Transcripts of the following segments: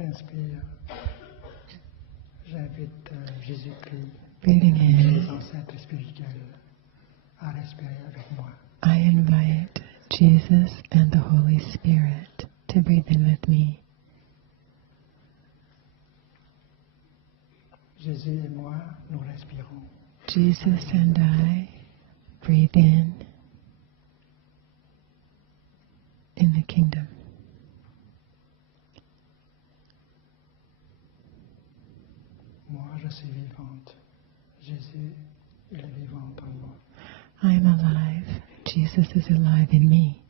J'inspire. J'invite Jésus-Christ Breathing et in, les ancêtres spirituels à respirer avec moi. I invite Jesus and the Holy Spirit to breathe in with me. Jésus et moi, nous respirons. Jesus and I breathe in the kingdom. Moi, je suis vivante. Jésus, il est vivant en moi. I am alive. Jesus is alive in me.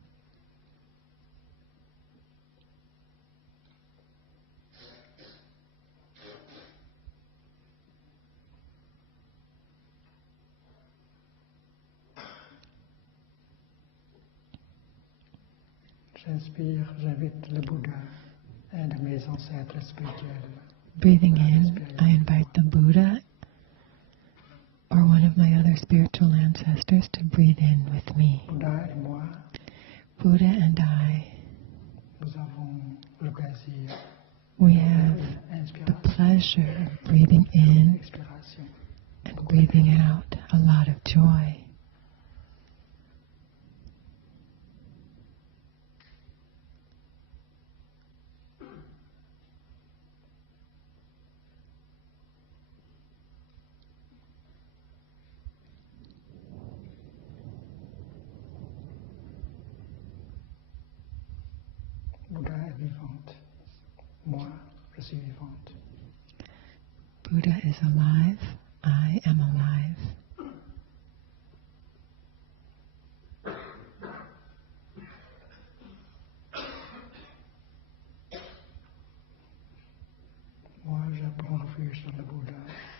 J'inspire, j'invite le Bouddha, un de mes ancêtres spirituels. Breathing in, I invite the Buddha or one of my other spiritual ancestors to breathe in with me. Bouddha et moi, Buddha and I, nous avons le plaisir we have the pleasure of breathing in d'inspiration. and breathing out a lot of joy. Bouddha est vivante. Moi, je suis vivante. Buddha is alive. I am alive. Moi, je prends refuge dans le Bouddha.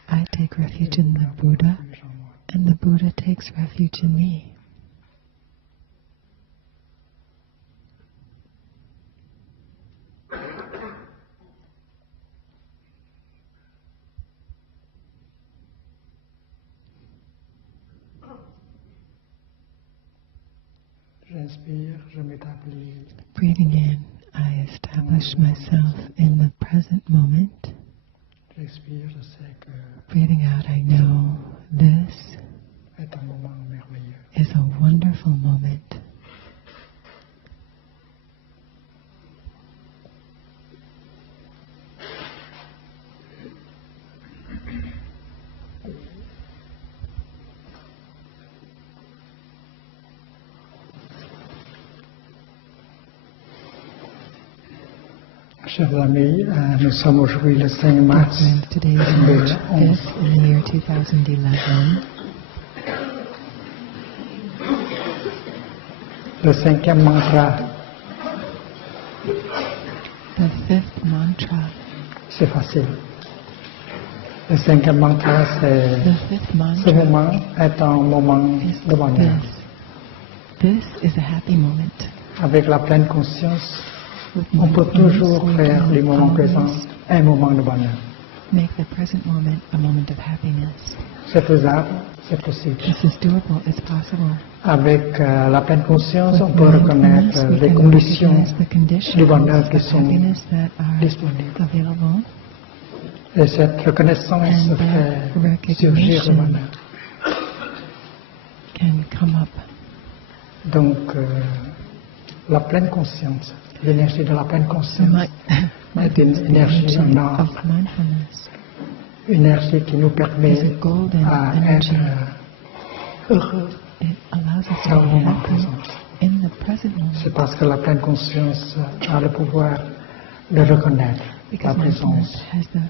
I take refuge in the Buddha, Refuge en moi. and the Buddha takes refuge in me. J'inspire, je m'établis. Breathing in, I establish myself in the present moment. J'expire, je sais que Breathing out, I know this c'est un moment merveilleux. is a wonderful moment. Chers amis, nous sommes aujourd'hui le 5 mars Friends, today is March 2011. 5th in the year 2011. Le 5e mantra, The fifth mantra. c'est facile. Le 5e mantra, The fifth ce mantra moment est un moment is de bonheur. this. This is a happy moment. Avec la pleine conscience, With on peut mindfulness, toujours we faire can du moment présent always un moment de bonheur. make the present moment a moment of happiness. C'est faisable, c'est possible. This is doable, it's possible. Avec la pleine conscience, on With peut reconnaître mindfulness, we les can conditions recognize the conditions du bonheur qui of sont happiness that are disponibles. available, Et cette reconnaissance and fait surgir le bonheur. can come up. Donc, la pleine conscience, l'énergie de la pleine So conscience est une énergie en or, of mindfulness une énergie qui nous permet is a golden à energy. être heureux It allows us to dans le be moment happy présent. in the present moment. C'est parce que la pleine conscience a le pouvoir de reconnaître la Because mindfulness présence has the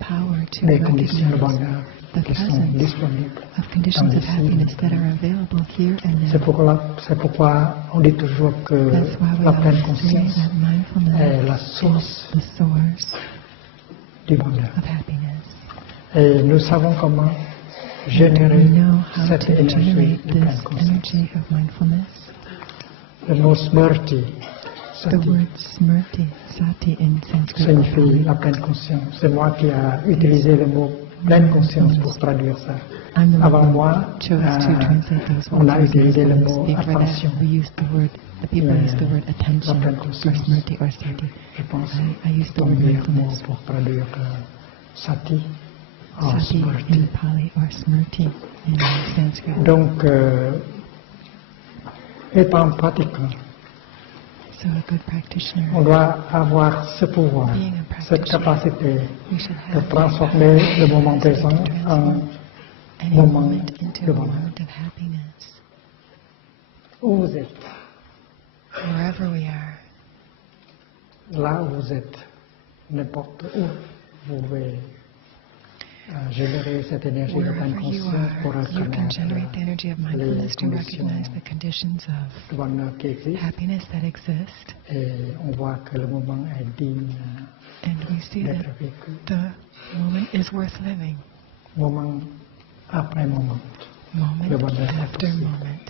power to des conditions de recognize bonheur the qui sont presence disponibles. of conditions of happiness that are available here and C'est now. pourquoi on dit toujours que That's why we la pleine always say conscience that mindfulness est la is source the source du bonheur. of happiness. Et nous savons comment We générer know how cette to énergie generate de pleine this conscience. energy of mindfulness. Le mot smrti, The sati, word smrti, sati in Sanskrit, signifie la pleine conscience. C'est moi qui ai utilisé le mot pleine conscience pour traduire ça. I'm the Avant one moi, who chose to translate those on a words. utilisé le mot Before that, attention. the people used the word attention, pleine or conscience. smriti, or sati. Je pense I used the que word le meilleur mot mindfulness. pour traduire sati en Sati in smriti. Pali, or smriti in Sanskrit. Donc, étant pratiquant, So a good practitioner, on doit avoir ce pouvoir, being a cette practitioner, capacité we should de have transformer le moment présent en any moment moment into de a bonheur. moment of happiness. Où vous êtes, Wherever we are, là où vous êtes, n'importe où, vous pouvez générer cette énergie de pleine wherever you conscience pour are, you can reconnaître generate the energy of les mindfulness to conditions recognize the conditions of de bonheur qui existent happiness that exist, et on voit que le moment est digne and we see that d'être vécu, the moment is worth living, moment après moment. moment Le bonheur est after possible. moment.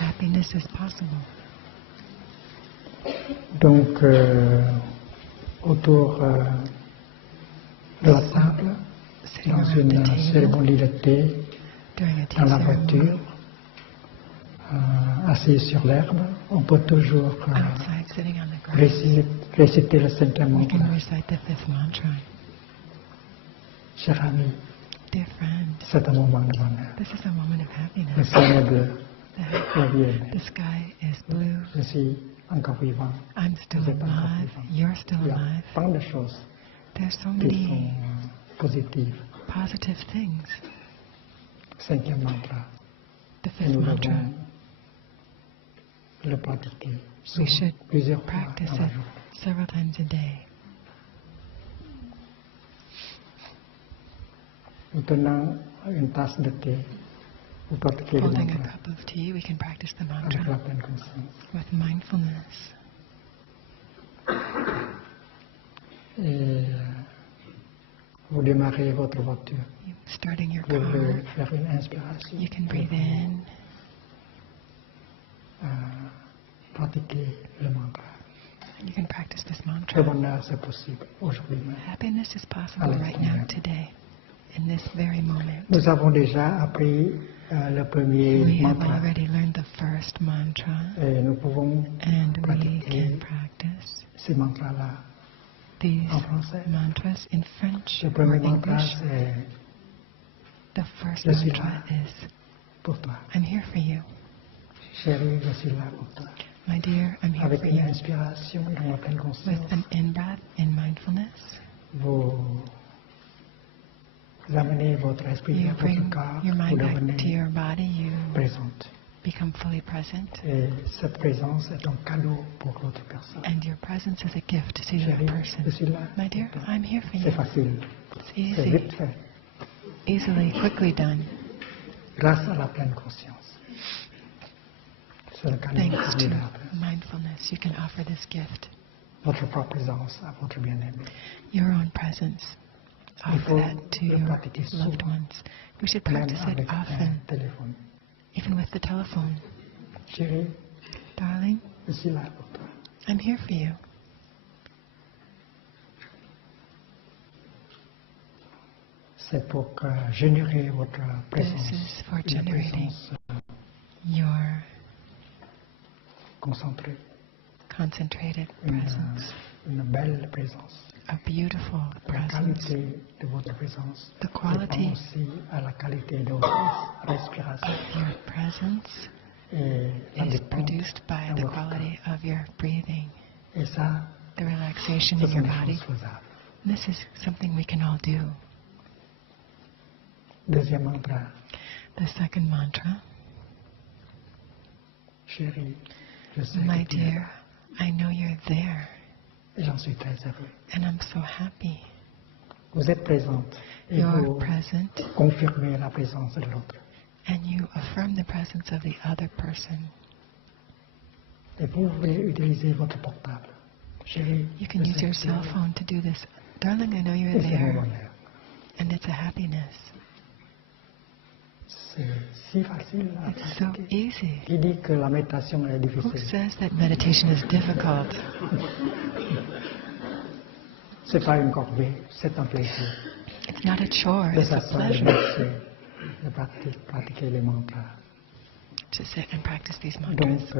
Happiness is possible. Donc, autour de la table, Sitting dans around une the table cérémonie de thé, during a tea dans la ceremony, voiture, assis sur l'herbe, on peut toujours outside sitting on the ground, réciter le cinquième we mantra. can recite the fifth mantra. Cher ami, Dear friend, c'est un moment de bonheur. this is a moment of Le happiness. ciel est bleu, The, la vie est belle. the sky is blue. Je suis encore vivant. I'm still Vous êtes encore alive. vivant. You're still Il y a alive. plein de choses There's so qui sont many positives. positive things. Cinquième mantra. The Et fifth nous mantra, devons le pratiquer we souvent, should plusieurs fois practice dans la it journée. several times a day. Nous tenons une tasse de thé. Vous pratiquez le Holding a mantra cup of tea, we can practice the avec la mantra pleine conscience. with mindfulness. Et vous démarrez votre voiture. Starting your Vous pouvez car, faire une inspiration. you can breathe in, Pratiquer le mantra. you can practice this Le mantra. bonheur, c'est possible aujourd'hui même. Happiness is possible right now, today, in this very moment. Nous avons déjà appris le premier We have mantra already learned the first mantra, et nous pouvons and we pratiquer can practice ces mantras-là these en français. mantras in French Le or premier mantra, English. c'est The first Je suis mantra là. is, pour toi. I'm here for you. Chérie, je suis là pour toi. My dear, I'm here Avec for une you. inspiration dans la pleine With conscience, an in-breath in mindfulness, vous amenez votre esprit you vers votre bring corps, your vous mind back to devenez your body, you présente. become fully present, Et cette présence est un cadeau pour l'autre personne. and your presence is a gift to the Chérie, other je person. suis là. My dear, pour toi. I'm here for C'est you. facile, It's c'est easy, vite fait, easily, quickly done. grâce à la pleine conscience. C'est le cadeau Thanks to formidable. mindfulness, you can offer this gift. Votre propre présence à votre bien-aimé. Your own presence. Il Offer faut that to le your pratiquer loved souvent, ones. We should même practice avec it un often, téléphone. even with the telephone. Chérie, Darling, je suis là pour toi. I'm here for you. C'est pour générer votre présence, This is for une generating présence your concentrée, concentrated une, presence, une belle présence. a beautiful La presence. qualité de votre présence The dépend quality aussi à la qualité de votre respiration of your presence et la is détente produced by dans the votre quality corps. of your breathing, Et ça, the relaxation ce in sont your des body. choses faisables. This is something we can all do. Deuxième mantra, The second mantra, chérie, je sais my que tu es dear, I know you're there, et j'en suis très heureux. and I'm so happy. Vous êtes présente et You're vous present, confirmez la présence de l'autre. and you affirm the presence of the other person. Et vous pouvez utiliser votre portable. Chérie, You can je use sais your que tu es cell là. phone to do this. Darling, I know you're Et c'est mon there, bonheur. and it's a happiness. C'est si facile à It's so pratiquer. easy. Qui dit que la méditation est Who difficile? says that meditation is difficult? C'est pas une corvée, c'est un plaisir. It's not a chore, de it's a s'asseoir, de pleasure marcher, de pratiquer les mantras. to sit and practice these Donc, mantras.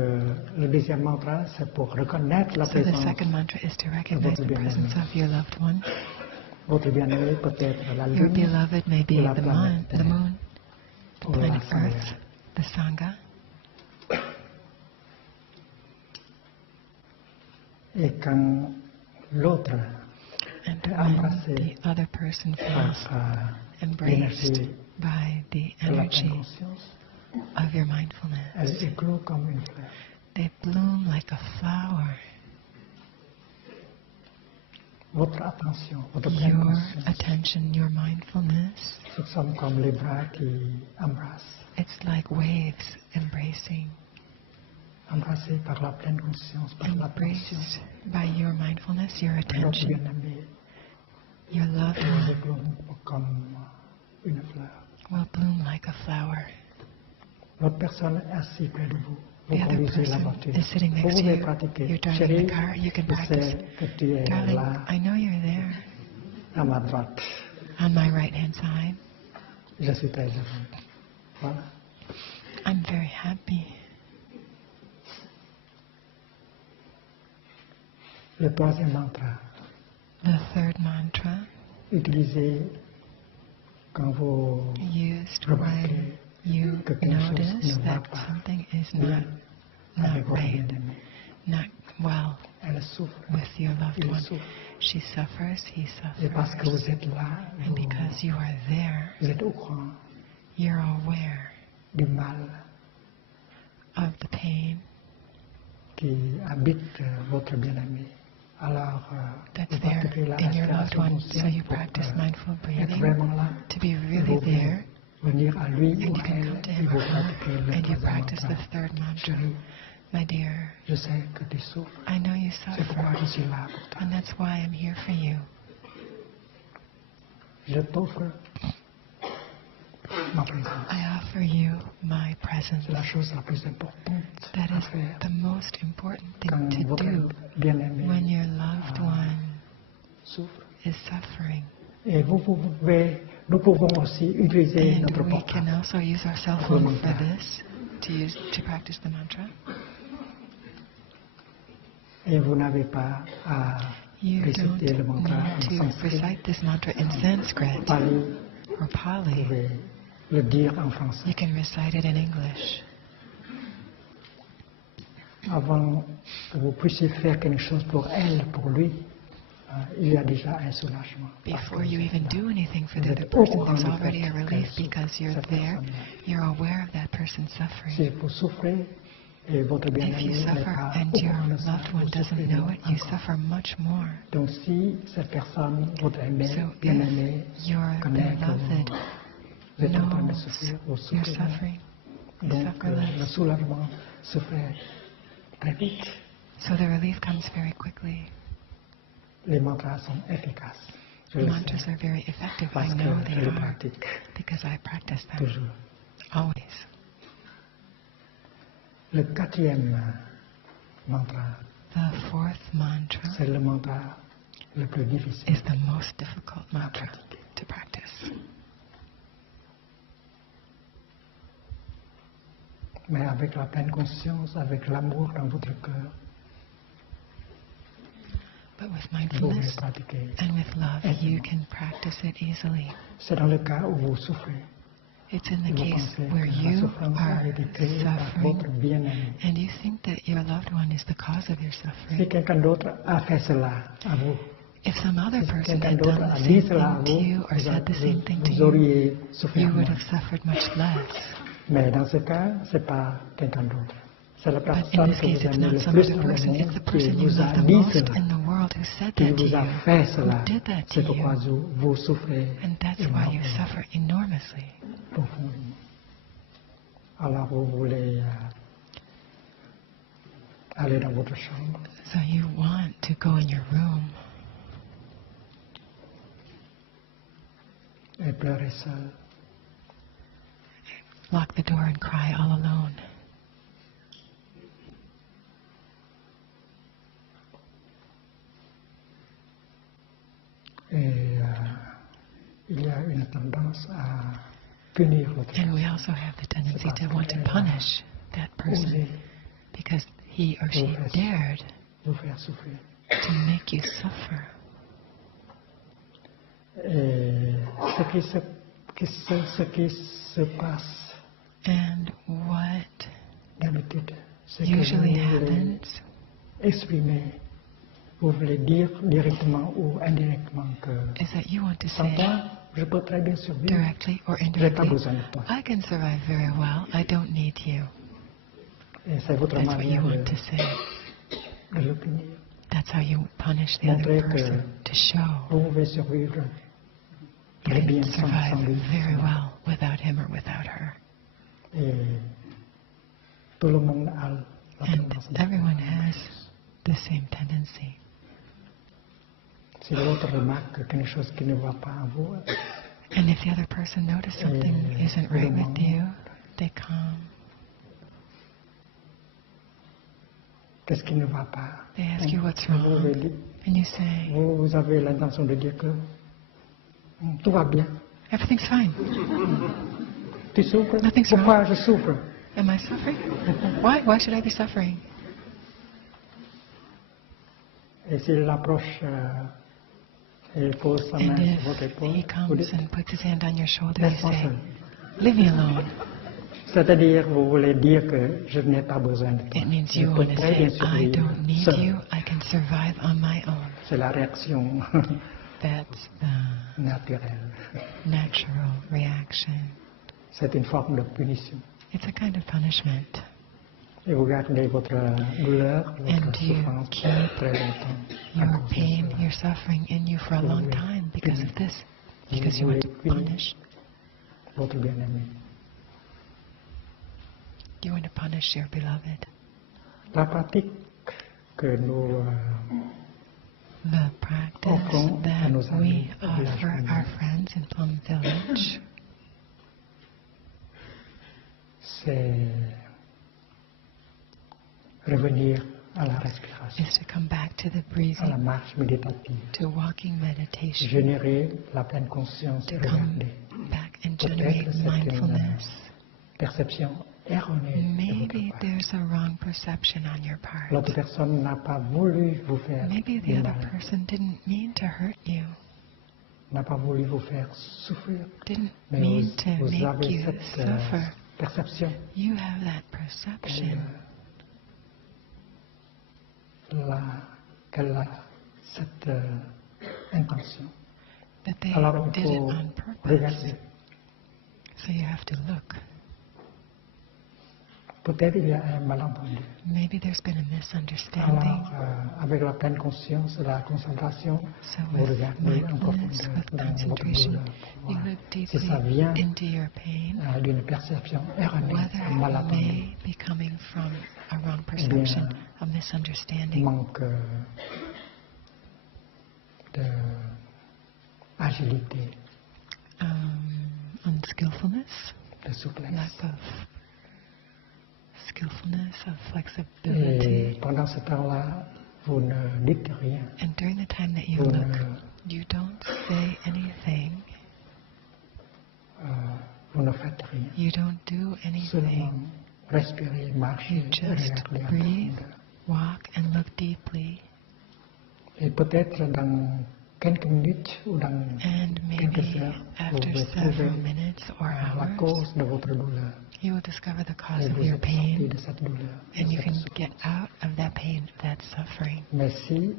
le deuxième mantra, c'est pour reconnaître la So the présence second mantra is to de recognize votre the presence bien-aimé. of your loved one. Votre bien-aimé peut être la Your lune, beloved may be ou la the planète moon, the ou la planet Sangha. Earth, the Sangha. Et quand l'autre And est when embrassé the other person feels par embraced l'énergie by the de la pleine energy conscience, of your elle mindfulness, éclot comme une fleur. they bloom like a flower. Votre attention, votre pleine Your conscience, attention, your mindfulness, ce sont comme les bras qui embrassent, it's like waves embracing, embrassés par la pleine conscience, par l'attention. embraced by your mindfulness, your Notre attention, bien-aimé your loved vous one éclot comme une fleur. will bloom like a flower. L'autre personne est assise près de vous. Vous The other conduisez la person voiture. is sitting Vous next to pouvez you. pratiquer. You're driving Chérie, the car. You can je practice. sais que tu es Darling, là, I know you're there à ma droite. on my right-hand side. Je suis très heureux. Voilà. I'm very happy. Le troisième mantra, The third mantra, utilisez quand vous used remarquez when you que quelque chose notice ne va that pas something is bien not avec votre right, bien-aimé. not well Elle souffre, with your loved il one. souffre. She suffers, he Et parce que suffers. vous êtes là, And because you are there, vous êtes au courant you're aware du mal of the pain qui habite votre bien-aimé. Alors, that's vous there pratiquez la in your loved respiration one. So consciente you pour practice mindful être breathing vraiment là. to be Vous really pouvez there. venir à lui And ou you à can elle come to et him vous or her, pratiquez le and you troisième practice mantra. the third mantra. Chérie, My dear, je sais que tu souffres. I know you C'est pourquoi suffer, je suis là pour toi. and that's why I'm here for you. Je t'offre ma présence. I offer you my presence. C'est la chose la plus importante That à is faire the most important quand thing to votre do bien-aimé when your loved one souffre. is suffering. Et nous pouvons aussi utiliser And notre we can portable. also use our cell phone for this, to practice the mantra. Et vous n'avez pas à You don't réciter le mantra en need to sanskrit. recite this mantra in Sanskrit Pali, or vous Pali. pouvez le dire en français. You can recite it in English. Avant que vous puissiez faire quelque chose pour elle, pour lui, il y a déjà un soulagement. Parce Before que you vous even êtes là. do anything for Vous the other êtes au person, courant there's du already fait a qu'elle relief souffre, because you're cette there. personne-là. You're aware of that person suffering. Si vous souffrez et votre If bien-aimé you n'est suffer pas and au your courant de ça, loved vous one souffrez doesn't know it, you encore. suffer much more. Donc si cette personne, votre So bien-aimé, if your connaît que beloved vous êtes en train de knows souffrir, vous you're souffrez moins. suffering, you Donc suffer le less. soulagement se fait très vite. So the relief comes very quickly. Les mantras sont efficaces. Je The le mantras sais, are very effective. I parce que know je they les are pratique because I practice them toujours. always. Le quatrième mantra, The fourth mantra c'est le mantra le plus difficile. is the most difficult mantra to practice. Mais avec la pleine conscience, avec l'amour dans votre cœur, But with vous pouvez mindfulness pratiquer. and with love, you can practice it easily. C'est dans le cas où vous souffrez. It's in the Vous case pensez where que la you souffrance are a été créée par suffering votre bien-aimé. and you think that your loved one is the cause of your Si suffering. quelqu'un d'autre a fait cela à vous, If some other si person quelqu'un had d'autre done a the dit same cela à thing to vous, you or said the same thing to vous you, auriez souffert you would moins. have suffered much less. Mais dans ce cas, ce n'est pas quelqu'un d'autre. C'est la But in personne this que case, vous it's aimez not le some plus other dans le person. It's the monde qui person you vous a love the dit most cela, in the world who said qui that to vous a you, fait cela. who did that to C'est pourquoi you. vous souffrez And that's why you énormément, suffer enormously. profondément. Alors vous voulez aller dans votre chambre So you want to go in your room et pleurer seul. lock the door and cry all alone. Et il y a une tendance à punir l'autre And we personne. also have the tendency to want to punish that person Oser because he or she dared vous faire souffrir. to make you suffer. Et ce qui se passe And what d'habitude, c'est que usually vous voulez happens exprimer, vous voulez dire directement ou indirectement que is that you want to sans say toi, je peux très bien survivre. directly or Je n'ai pas indirectly, besoin de toi. I can survive very well, I don't need you. Et c'est votre That's what you manière want to say. de le punir. That's how you punish the other Montrer que person, to show vous pouvez survivre you très can bien sans survive lui. very well without him or without her. Et tout le monde a la And tendance de everyone faire. has the same tendency. Si l'autre remarque quelque chose qui ne va pas à vous, And if the other person notices something isn't right with you, they come, qu'est-ce qui ne va pas? they ask you what's Vous wrong, pouvez dire- and you say, vous avez l'intention de dire que tout va bien. everything's fine. Tu souffres? Nothing's Pourquoi je souffre? Am I suffering? Why? Why should I be suffering? Et s'il approche et pose sa main And sur votre if épaule, he vous comes dites, and puts his hand on your shoulder, you laisse-moi say, seul. leave me alone. C'est-à-dire, vous voulez dire que je n'ai pas besoin de toi. It means Je you peux want to très bien say, I survivre don't need seul. you, I can survive on my own. C'est la réaction That's the naturelle. natural reaction. C'est une forme de punition. It's a kind of punishment. Et vous gardez votre douleur, votre And you souffrance keep très longtemps. à Your cause de pain, cela. your suffering in you for a long time because of this. Because you want to punish. Votre bien-aimé. You want to punish your beloved. La pratique que nous The practice offrons à that nos amis we au village offer commun, our friends in Plum Village c'est revenir à la respiration, is to come back to the à la breathing, marche méditative, to walking meditation, générer la pleine conscience to et come regarder. back and Peut-être generate c'est une mindfulness. perception erronée de Maybe votre part. there's a wrong perception on your part. L'autre personne n'a pas voulu vous faire Maybe the du other mal, person didn't mean to hurt you, n'a pas voulu vous faire souffrir, didn't mais mean to vous make avez you cette suffer. perception. You have that perception Qu'elle a cette intention. that they Alors il did it faut on purpose. regarder. So you have to look. Peut-être il y a un malentendu. Maybe there's been a misunderstanding. Alors, avec la pleine conscience, la concentration, So vous with regardez en mindfulness, profondeur with dans votre concentration, douleur pour you voir look si deeply ça vient into your pain, d'une perception erronée, whether it malentendu, may be coming from a wrong perception, a misunderstanding, manque d'agilité, unskillfulness, de souplesse. lack of skillfulness, of Et flexibility. pendant ce temps-là, vous ne dites rien. And during the time that you Vous look, ne, you don't say anything, vous ne faites rien. you don't do Seulement anything. respirer, marcher, You et just regarder en breathe, profondeur. walk, and look deeply. Et peut-être dans quelques minutes ou dans And quelques maybe heures, vous after pouvez several trouver minutes or la hours, cause de votre douleur. you will discover the cause Et of vous your êtes sorti pain, de cette douleur, de and you cette can souffrance. get out of that pain, that suffering. Mais si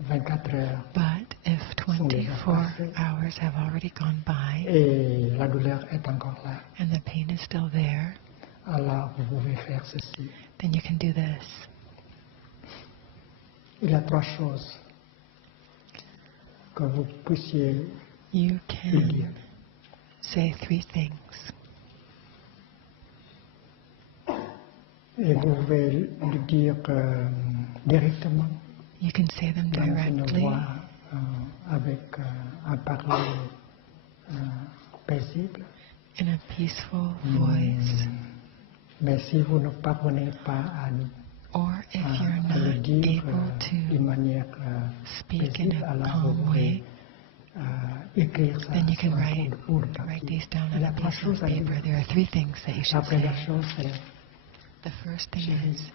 24 heures But if 24 hours have already gone by et la douleur est encore là, and the pain is still there, alors vous pouvez faire ceci. then you can do this. Il y a trois choses que vous puissiez You lui dire. can say three things. Et vous pouvez lui dire directement, You can say them dans une directly voix avec un parler paisible. in a peaceful voice. Mais si vous ne parvenez pas Or if you're à le not dire able to d'une manière speak in paisible, a alors vous calm pouvez way, écrire ça then you can sur un write bout de papier. write these down Il y on a a trois piece of choses à dire. paper. There are 3 things that you La should say. première chose, c'est The first thing chérie, is,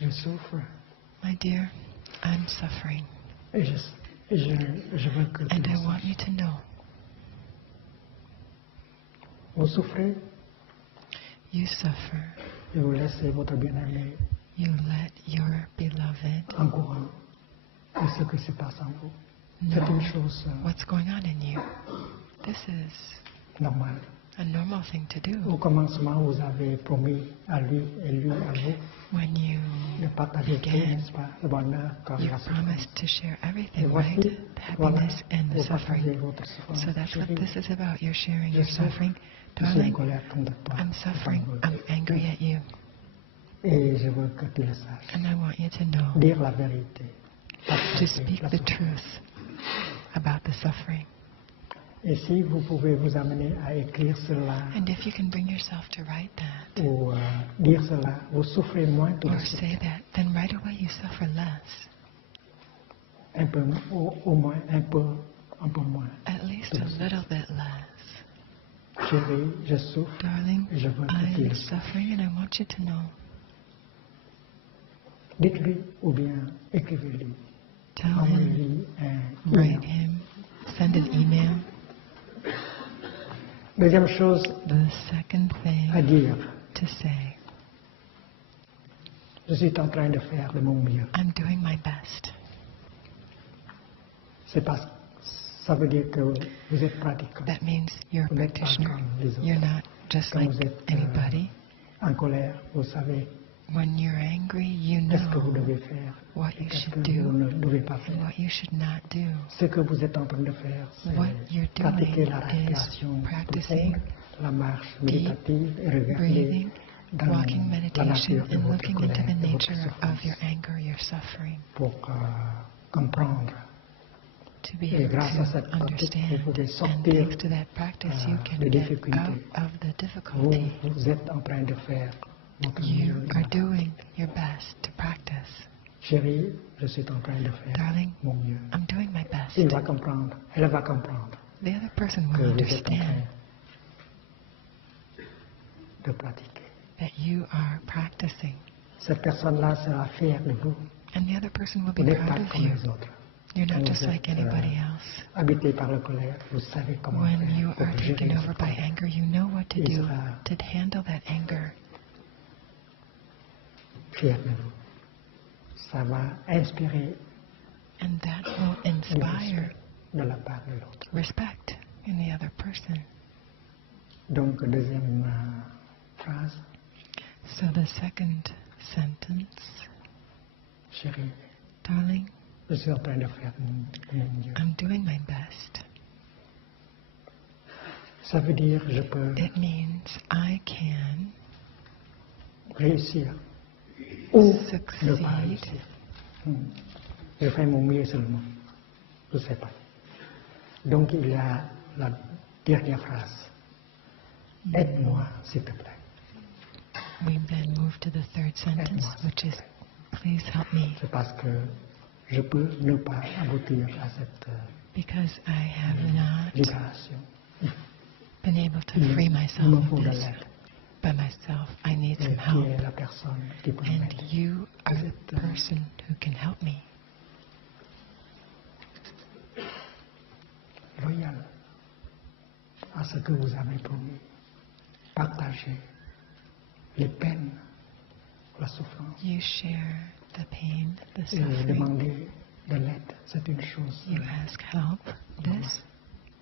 je souffre my dear, I'm suffering, et je veux que tu and le I want saches. you to know. Vous souffrez You suffer. et vous laissez votre bien-aimé You let your beloved en courant de ce qui se passe en vous. C'est know une chose what's going on in you. This is normale. a normal thing to do. Au commencement, vous avez promis à lui et lui à vous When you de partager tout, began, n'est-ce pas, le bonheur comme you la souffrance. promised to share Et everything, voici, right? The voilà, happiness and the vous partagez suffering. votre souffrance. So that's what Chérie, this is about. You're sharing je your souffre, suffering. je suis en Darling, colère contre toi. I'm suffering. devant I'm angry at you. Et je veux que tu le saches. And I want you to know, Dire la vérité. to Partager speak la the souffrance. truth about the suffering. Et si vous pouvez vous amener à écrire cela And if you can bring yourself to write that ou dire cela, vous souffrez moins tout de or suite. say that, then right away you suffer less. Un peu, au moins un peu moins. At least a little bit less. Chérie, je souffre Darling, et je veux que tu I'm le saches. suffering and I want you to know. Dites-lui ou bien écrivez-lui. Tell him, Envoyez-lui un write email. him, send an email. Deuxième chose The second à thing dire, to say, je suis en train de faire de mon mieux. I'm doing my best. C'est parce que ça veut dire que vous êtes pratiquant. That means you're a Vous n'êtes pas practitioner. comme les autres. You're not just Quand like vous êtes anybody. en colère, vous savez When you're angry, you qu'est-ce que vous know devez faire what et you qu'est-ce should que vous do ne devez pas and faire. what you should not do. Ce que vous êtes en train de faire, What c'est you're pratiquer doing la is respiration practicing profonde, la marche deep méditative et regarder breathing, dans walking la meditation, nature de and votre looking into colère, the de votre nature of your souffrance anger, your suffering, pour comprendre. to be Et able grâce à cette to pratique, understand. vous pouvez And sortir thanks to that practice, you can des get difficultés. out of the Vous, difficulty. vous êtes en train de faire votre You mieux. are doing your best to practice. Chérie, je suis en train de faire Darling, mon mieux. I'm doing my best. Il va comprendre, elle va comprendre The other person que will vous êtes en train understand de pratiquer. that you are practicing. Cette personne-là sera fière de vous. And the other person will Vous be n'êtes proud pas of comme you. les autres. You're not Quand just vous like êtes, anybody else. habité par la colère, vous savez comment When faire you pour are gérer taken over cette by colère. anger, you know what to Il do sera to handle that anger. fier de vous. Ça va inspirer And that will le inspire respect de la part de l'autre. respect in the other person. Donc, deuxième phrase, So the second sentence, chérie, darling, je suis en train de faire mon mieux. I'm doing my best. Ça veut dire je peux It means I can réussir ou ne pas succeed. réussir. Je fais mon mieux seulement. Je ne sais pas. Donc il y a la dernière phrase. Aide-moi, s'il te plaît. We then move to the third sentence, which is, please help me, C'est parce que je peux ne pas aboutir à cette because I have not libération. been able to free Il myself me of faut de this l'aide. by myself. I need Et some qui est help. la personne qui peut And m'aider? you are the person who can help me. Loyal à ce que vous avez promis. Partagez les peines, la souffrance. You share the pain, the Et suffering. demander de l'aide, c'est une chose. You ask help. This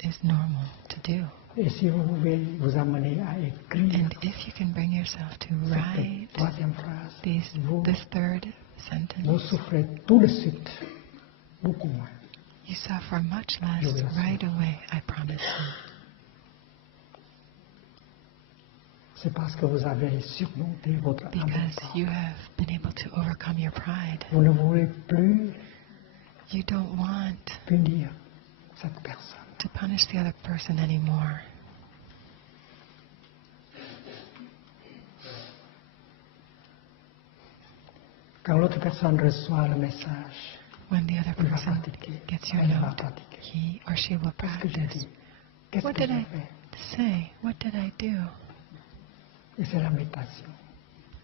is normal to do. Et si vous pouvez vous amener à écrire And if you can bring yourself to cette write troisième phrase, this third vous sentence, souffrez tout de suite beaucoup moins. you suffer much less Je vous assure. right away, I promise you. C'est parce que vous avez surmonté votre Because amour. you have been able to overcome your pride. Vous ne voulez plus You don't want punir cette personne. to punish the other person anymore. Quand l'autre personne reçoit le message, When the other il va person pratiquer. gets your Elle va note, pratiquer. he or she will Qu'est-ce que j'ai practice. dit? Qu'est-ce What que did j'ai I fait? say? What did I do? Et c'est la méditation.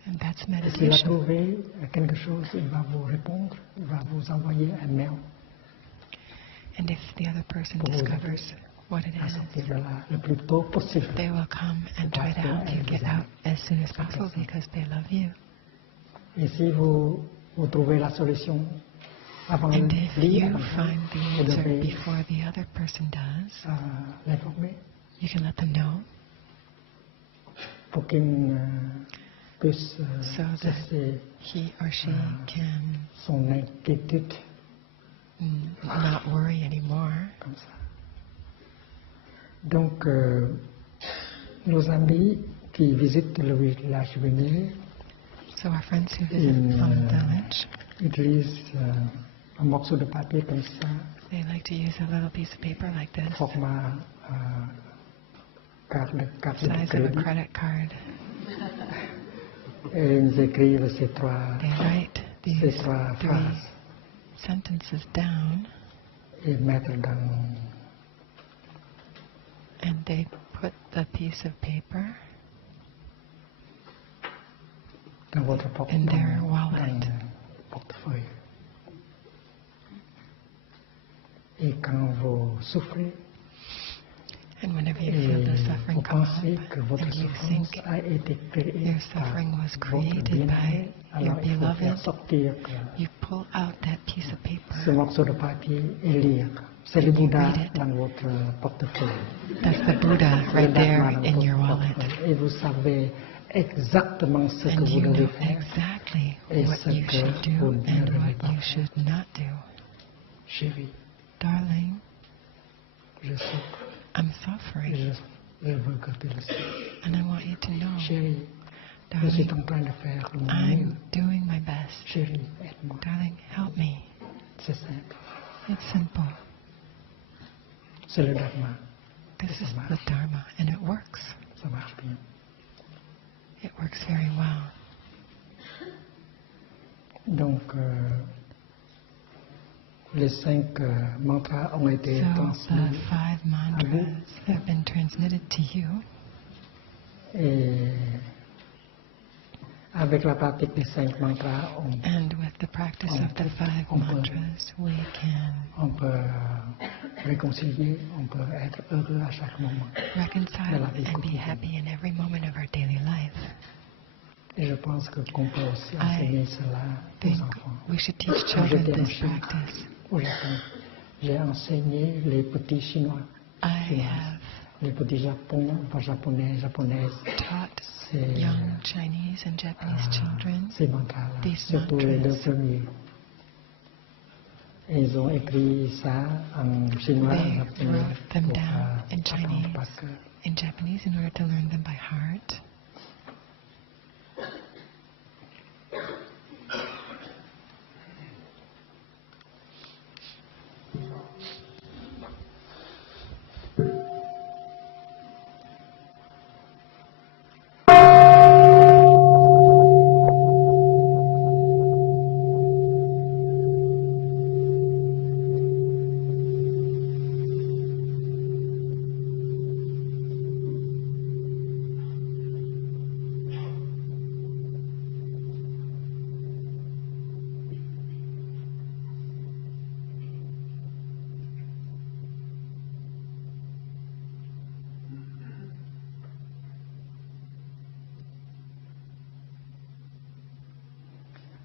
And that's Et s'il a meditation. trouvé quelque chose, il va vous répondre, il va vous envoyer un mail And if the other person pour vous discovers what it à is, sortir de là le plus tôt possible. they will come and try to help you get out as soon as possible because they love you. Et si vous trouvez la solution avant And if lui, you avant find the vous answer devez before the other person does, l'informer you can let them know pour qu'il puisse so that cesser he or she can son inquiétude not worry anymore. comme ça. Donc, nos amis qui visitent le village vénéré So our friends who visit Plum Village, utilisent un morceau de papier comme ça, they like to use a little piece of paper like this, format carte de size of a crédit, credit card. et ils écrivent ces trois They write these phrases three sentences down, et mettre and they put the piece of paper dans votre in their wallet. dans le portefeuille. Et quand vous souffrez, And whenever you et feel the vous suffering come pensez up, que votre and you souffrance think a été créée your par suffering was votre created bien-aimé, by your alors il faut faire beloved, sortir you pull out that piece of ce paper. morceau de papier et lire. C'est le And you Bouddha read it. dans votre portefeuille. That's the Buddha C'est right le there Dharma dans in votre your wallet. portefeuille. Et vous savez exactement ce que And vous you devez know faire. exactly Et what ce you que should do vous ne and devez what pas you faire. should not do. Chérie, Darling, je souffre. I'm suffering, Je veux que tu le saches. and I want you to know, Chérie, je suis darling, en train de faire le mieux. I'm doing my best. Chérie, aide-moi. Darling, help me. C'est simple. It's simple. C'est le Dharma. This Ça is marche. the Dharma, and it works. Ça marche bien. It works very well. Donc, les 5 mantras ont été So the transmis 5 mantras have been transmitted to you, et avec la pratique des 5 mantras, and with the practice of the 5 mantras, we can on peut réconcilier, on peut être heureux à chaque moment. reconcile and be happy in every moment of our daily life. Et je pense qu'on peut aussi I enseigner cela aux think enfants. we should teach Quand children j'étais en this Chine, practice. au Japon, j'ai enseigné les petits Chinois, I have les petits japonais, japonaises, taught c'est young Chinese and Japanese children ces mantras-là, these surtout les 2 mantras. premiers. Et ils ont écrit ça en chinois, en They japonais, wrote them pour down in apprendre Chinese, par cœur. in Japanese, in order to learn them by heart.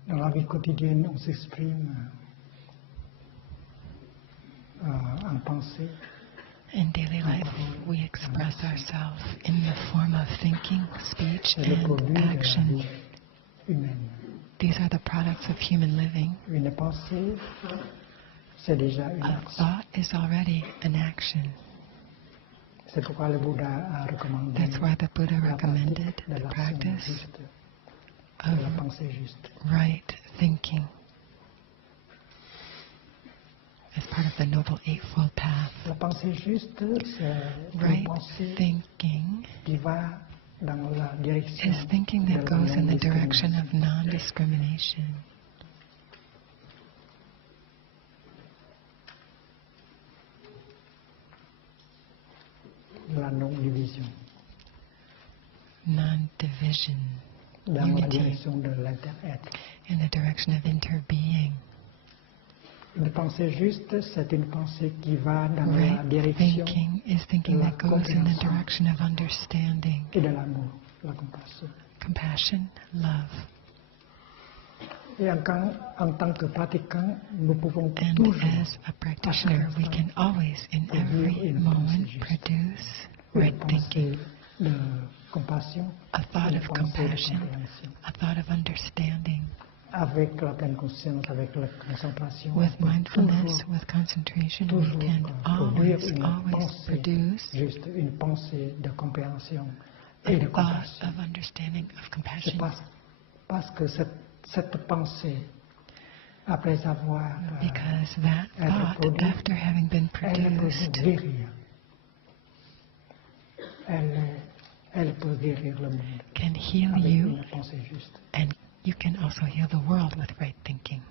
Dans la vie quotidienne, on s'exprime en pensée. In daily life, we express ourselves in the form of thinking, speech, C'est le and produit de la action. vie humaine. These are the products of human living. Une pensée, c'est déjà une A action. thought is already an action. C'est pourquoi le Bouddha a recommandé That's why the Buddha la recommended pratique de the l'action practice juste, of de la pensée juste. right thinking as part of the Noble Eightfold Path. La pensée juste, c'est une Right pensée thinking qui va dans la direction is thinking de that la goes in the non-discrimination. direction of non-discrimination. la non-division, non-division, dans la unity, direction de l'inter-être. in the direction of interbeing. Une pensée juste, c'est une pensée qui va dans la Right direction thinking is thinking that goes in the direction of understanding, et de l'amour, la compassion. compassion, love. Et en tant que pratiquant, nous pouvons And toujours, as a practitioner, we can always, in every moment, produce right une thinking, pensée de compassion, a thought une of pensée de compassion, compréhension. a thought of understanding. Avec la pleine conscience, avec la concentration, With on peut mindfulness, toujours, with concentration, we toujours can produire always, une always pensée, produce juste une pensée de compréhension a et de thought compassion. of understanding, of C'est compassion. parce que cette pensée, après avoir Because that être thought, produite, after having been elle peut produced, guérir. Elle peut guérir le monde can heal avec you, une pensée juste. and you can also heal the world with right thinking.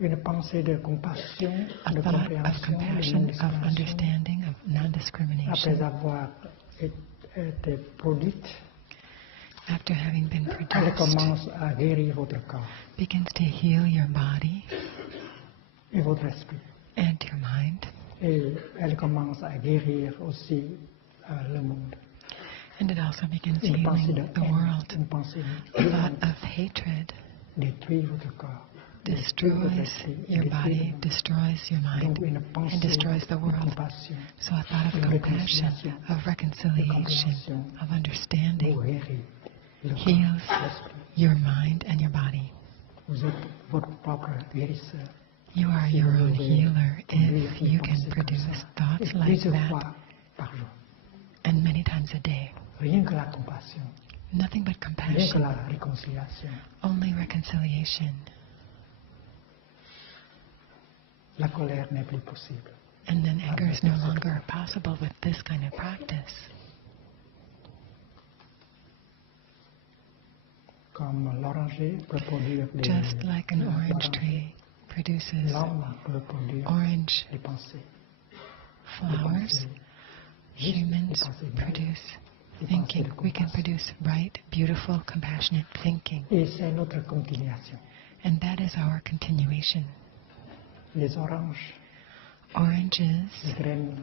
Une pensée de compassion, A de thought of compréhension, de compassion, of non-discrimination, understanding, of non-discrimination. après avoir été produite, After having been elle produced, commence à guérir votre corps begins to heal your body et votre esprit. and your mind, Et elle commence à guérir aussi le monde. and it also begins Une pensée healing de the haine, world. une pensée A thought violente of hatred détruit votre corps, détruit votre destroys esprit, et your détruit le body, monde. destroys your mind, Donc une and pensée destroys the de world. compassion, So a thought of de compassion, réconciliation, of de reconciliation, compréhension of vous understanding guérit le corps, heals l'esprit. your mind and your body. Vous êtes votre propre guérisseur. You are Si your vous own pouvez healer produire if une you can pensée comme produce ça, thoughts et like plusieurs that, fois par jour. and many times a day. Rien que la compassion, Nothing but rien que compassion, la réconciliation. only reconciliation. La colère n'est plus possible. And then anger is no longer possible with this kind of practice. Comme l'oranger peut produire des Just like an orange orangers, tree produces l'homme peut produire orange des pensées. flowers, humans produce thinking. We can produce right, beautiful, compassionate thinking. Et c'est notre continuation. And that is our continuation. Les oranges, Oranges, les graines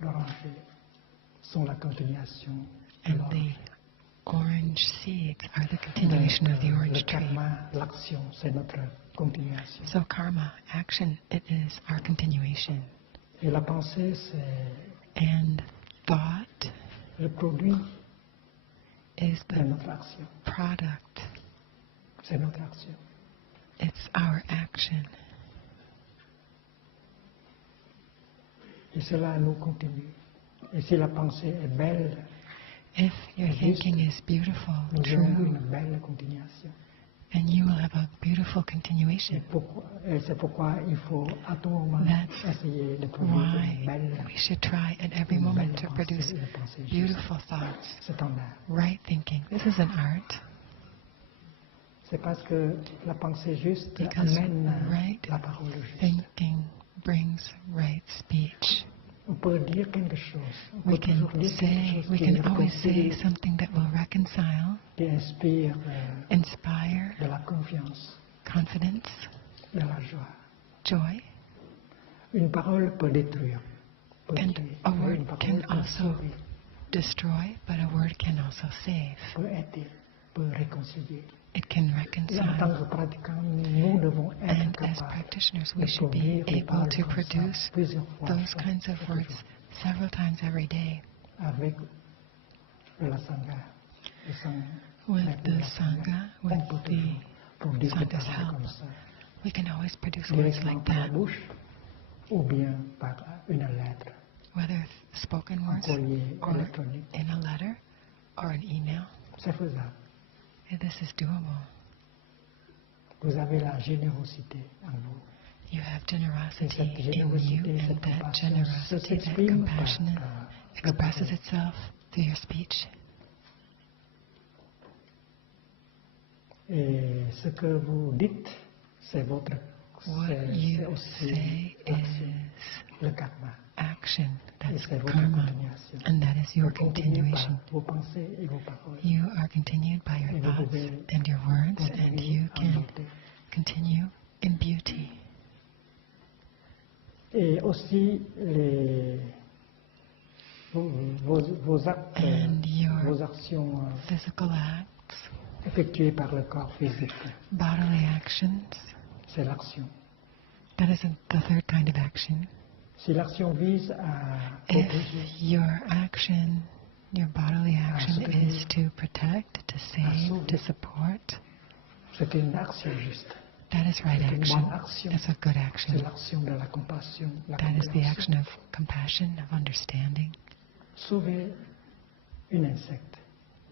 d'oranger sont la continuation de and l'orange. the orange seeds are the continuation of the Le orange tree. karma, l'action, c'est notre continuation. So karma, action, it is our continuation. Et la pensée, c'est And thought le produit is de the notre action. product. C'est notre action. It's our action. Et cela nous continue. Et si la pensée est belle, If your Juste, thinking is beautiful, nous aurons true, une belle continuation. then you will have a beautiful Et continuation. c'est pourquoi il faut à tout moment That's essayer de produire why une belle we should try at every moment to produce pensée juste. beautiful thoughts, C'est un art. right thinking. This is an art C'est parce que la pensée juste because amène right la parole juste. thinking brings right speech. On peut dire quelque chose. On We peut can toujours dire quelque say, chose we qui can always say réconcilie, something that will reconcile, qui inspire inspire de la confiance, confidence, de la joie. joy, Une parole peut détruire. Peut and tuer. a Mais word une parole can peut also sauver, destroy, but a word can also save. peut aider, peut réconcilier. It can Et en tant reconcile. que pratiquant, nous devons être And as capables practitioners, de we should be produire des able paroles to comme ça produce plusieurs fois those kinds of chaque words jour, several times every day avec la sangha. Le sang, with avec the la Sangha, On with peut the toujours produire des Sangha's paroles help. comme ça, We can always produce words directement like par la that, bouche ou bien par une lettre, whether it's spoken un words courrier or électronique. in a letter or an email. C'est faisable. This is doable. Vous avez la générosité en vous. You have Et generosity cette in you, générosité, and cette that compassion generosity, that s'exprime par compassion le expresses parler. itself through your speech. Et ce que vous dites, c'est votre What you say le karma. is action. That's C'est votre karma. continuation. And that is your Vous continuez continuation. par vos pensées et vos paroles. You are continued by your Et vous thoughts pouvez and your words, and continuer you en can beauté. continue in beauty. Et aussi vos actes, And your vos actions physical acts, effectuées par le corps physique, bodily actions, c'est l'action. that is the third kind of action. Si l'action vise à protéger, If your action, your bodily action soutenir, is to protect, to save, sauver, to support, c'est une action juste. that is right C'est une action. bonne action. That's a good C'est action. l'action de la compassion, la That is the compréhension. action of compassion, of understanding. Sauver un insecte,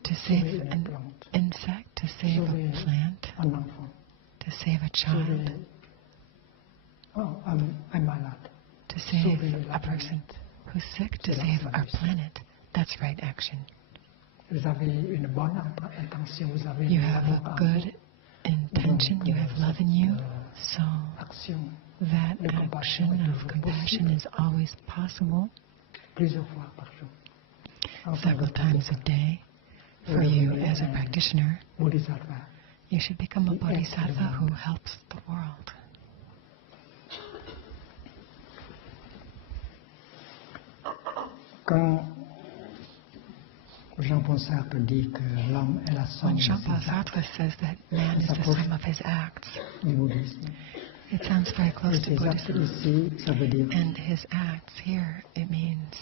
To sauver save une an plante, insect, to save sauver a plant, un enfant, to save a sauver child, un malade. to save sauver la a person planète. who's sick, to C'est save l'action our juste. planet. That's right action. Vous avez une bonne intention, vous avez You de have l'amour a en good intention, you have love in you, so vous. Action that de compassion action est of toujours compassion possible. is always possible Plusieurs fois par jour. En tant several que times a day. For you as a practitioner, bodhisattva, you should become a bodhisattva who helps the world. quand Jean-Paul Sartre dit que l'homme est la somme When de Jean-Paul ses actes Sartre says that man is the sum of his acts, du bouddhisme, it sounds very et close to ses actes Buddhism. ici, ça veut dire And his acts here, it means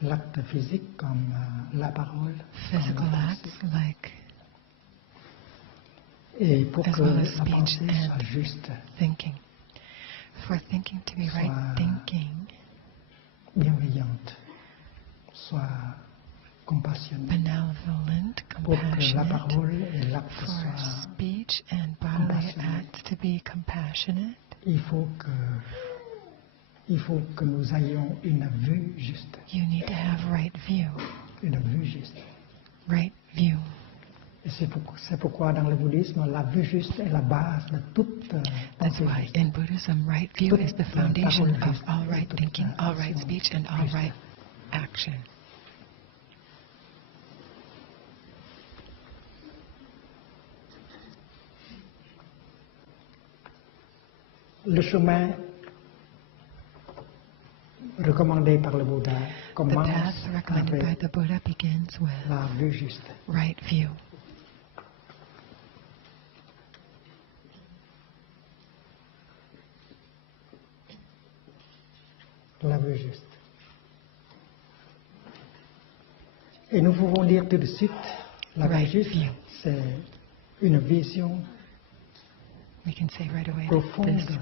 l'acte physique comme la parole, comme physical la acts pensée. like Et pour as que well as la speech pensée soit and juste, thinking. For thinking to be right Soit- thinking, bienveillante, soit compassionnée, benevolent, pour que la compassionate, parole et l'acte for soient, speech and bodily compassionate. acts to be compassionate, il faut que nous ayons une vue juste, you need to have right view. une vue juste. Right view. Et c'est pourquoi dans le bouddhisme, la vue juste est la base de toute That's pensée why juste. in Buddhism, right view is the foundation of all right Toute thinking, all right action speech, and all juste. right action. Le chemin recommandé par le Bouddha The commence path recommended by avec the Buddha begins with la vue juste. right view. La vue juste. Et nous pouvons dire tout de suite, la vue Right juste, view. c'est une vision We can say right away that profonde this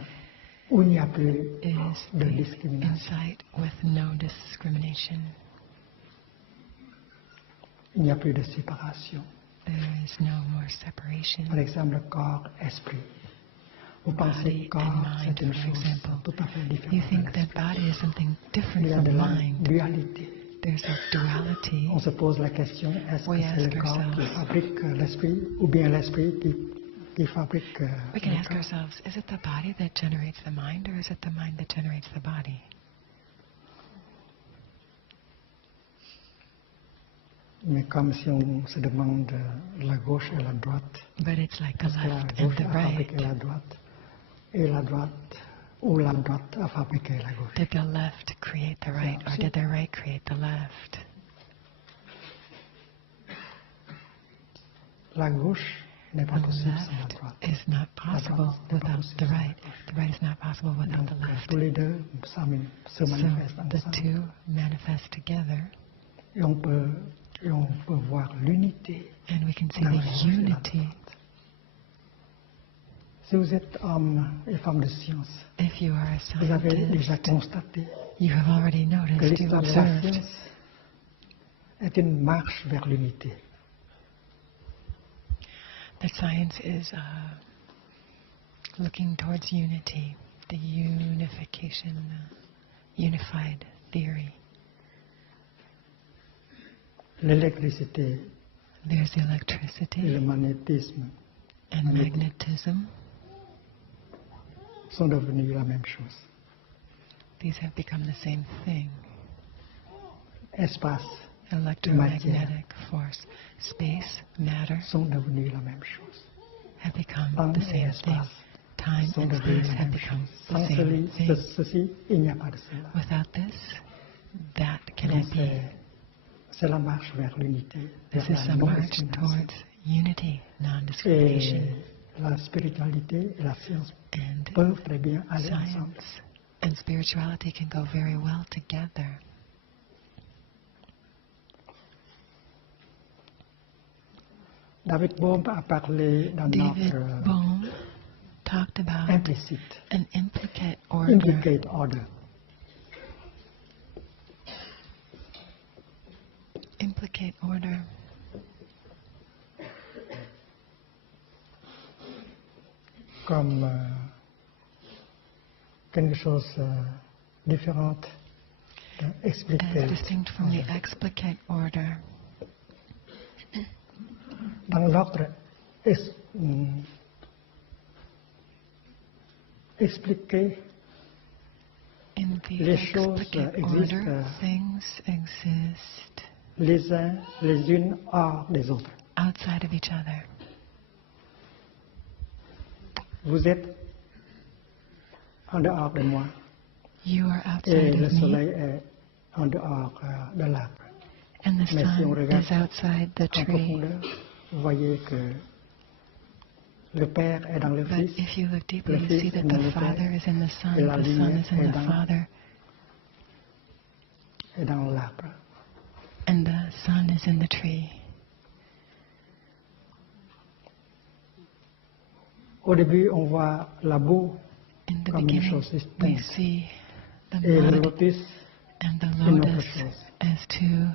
où il n'y a plus is de the discrimination. insight with no discrimination. Il n'y a plus de séparation. There is no more separation. Par exemple, le corps, esprit. Vous pensez Body que corps, and mind, c'est une for chose example. tout à fait You différente think de that l'esprit. body is something Il different y a de from la mind. dualité. There's a duality. On se pose la question, est-ce que We c'est ask le corps qui ourselves- fabrique l'esprit ou bien l'esprit qui fabrique We can le ask corps? ourselves, is it the body that generates the mind, or is it the mind that generates the body? Mais comme si on se demande la gauche et la droite, But it's like the est-ce que la left and gauche the a fabriqué right. la droite et la droite ou la droite a fabriqué la gauche? Did the left create the right, or did the right create the left? La gauche n'est pas The possible sans la left droite. is not possible without the right. The right is not possible without Donc the left. tous les deux se So manifestent the ensemble. two manifest together, Et on peut voir l'unité. and we can see dans la the gauche et la unity. droite. Si vous êtes homme et femme de science, If you are a vous avez déjà scientist, constaté you have already que noticed, you've l'histoire de la observed science est une marche vers l'unité. that science is looking towards unity, the unification, unified theory. L'électricité There's et le electricity magnétisme and magnetism sont devenus la même chose. These have become the same thing. Espace, Electromagnetic force, space, matter sont devenus la même chose. have become Temps the et same thing. espace Time sont and devenus space la have même become chose. the Sans same thing. ceci, il n'y a pas de cela. Without this, that Donc cannot be. c'est la marche vers l'unité, This vers is la a march non-discrimination. towards unity, non-discrimination, Et la spiritualité et la science and peuvent très bien aller ensemble. science and spirituality can go very well together. David Bohm a parlé dans David notre Bohm talked about implicite, an implicate order. implicate order. Implicate order. Comme quelque chose différent As d'expliquer. distinct from the explicate order. Dans l'ordre expliqué, In the les choses explicate existent order, things exist les uns les unes hors des autres. outside of each other. Vous êtes en dehors de moi You are et outside le of me, soleil est en dehors de l'arbre. and the Mais si on sun regarde is outside the en tree. profondeur, vous voyez que le Père est dans le But Fils, if you look deeply, le you Fils see est that dans the le Father Père is in the Son, et la the Son lumière is in est the dans, Father, est dans l'arbre. and the Son is in the tree. Au début, on voit la boue In the comme une beginning, chose we distincte see the et le mud lotus and the une autre lotus chose. as two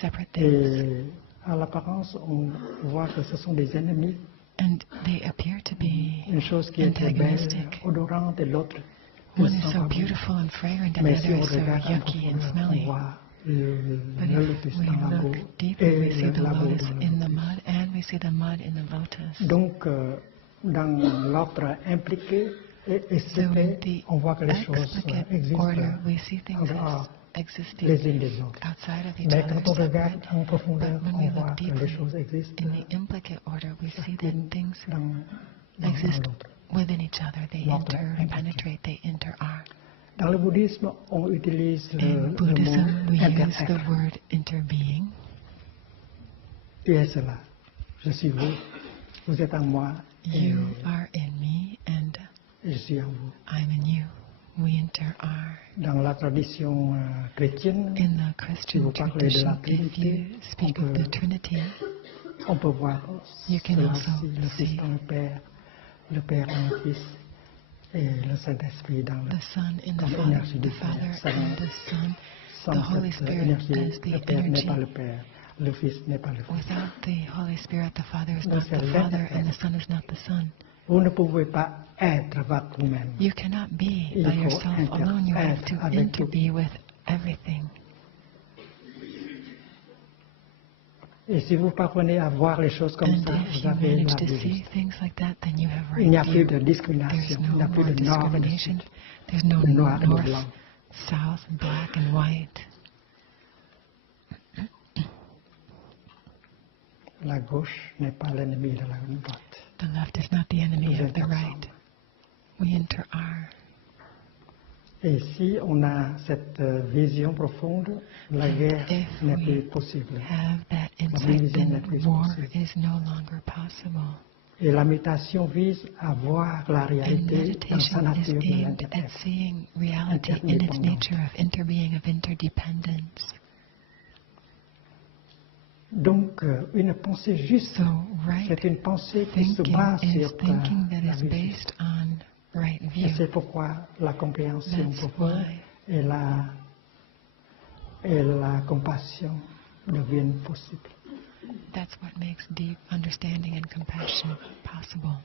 separate things. Et à l'apparence, on voit que ce sont des ennemis. And they appear to be Une chose qui est très belle, antagonistic. odorante, et l'autre One ne is sent so pas bon. beautiful and fragrant, and Mais the si other on is so regarde en yucky and profondeur, on smelly. voit But le if lotus we dans la boue look deeply, et we see the la boue lotus dans le in the lotus. mud, and we see the mud in the lotus. Donc, dans l'ordre impliqué et So in excité, the on voit que les choses explicate existent order, we see en things dehors existing les unes des autres. outside of each Mais other, quand on regarde separate. en profondeur, But when on we voit look que les deeply choses existent in the implicate order, we see that l'une things dans exist l'autre. within each other. They L'ordre interpenetrate, they inter-are. Dans le bouddhisme, on utilise In le Buddhism, mot we use inter-être. the word interbeing. Qui est cela? Je suis vous, vous êtes en moi, et You are in me, and je suis en vous. I'm in you. We inter-are. Dans la tradition chrétienne, In the si Christian vous parlez de la tradition, if Trinité, you speak of the Trinity, on peut voir you can cela also aussi, le Fils see dans le Père dans le Fils, et le Saint-Esprit dans le the Son in the comme Father, énergie du the Father Père. and the Son, the Sans Holy cette Spirit énergie, as le the Père n'est pas energy. le Père, le Fils n'est pas le Fils. Without the Holy Spirit, the Father is Donc not c'est the Father, l'inter-être. and the Son is not the Son. Vous ne pouvez pas être par vous-même. You cannot be Il by faut yourself alone. You have to interagir avec tout. interbe with everything. Et si vous parvenez à voir les choses comme And ça, if vous you avez manage la to vie see juste. things like that, then you have Il n'y a right plus view. de There's discrimination, il n'y a no plus more de nord et de discrimination. sud, There's no de noir et de north, blanc. south, black and white. La gauche n'est pas l'ennemi de la droite. The left is not the enemy Nous of the êtes right. ensemble. We inter-are. Et si on a cette vision profonde, la guerre If n'est plus we possible. have that insight, division n'est then plus war possible. is no longer possible. Et la méditation vise à voir la And réalité dans sa meditation is nature de aimed at l'intellect. seeing reality in its nature of interbeing, of interdependence. Donc, une pensée juste, So right c'est une pensée qui se thinking base is sur thinking that la is vie based juste. on right Et view. c'est pourquoi la compréhension That's profonde why et la compassion deviennent possibles. that's what makes deep understanding and compassion possible.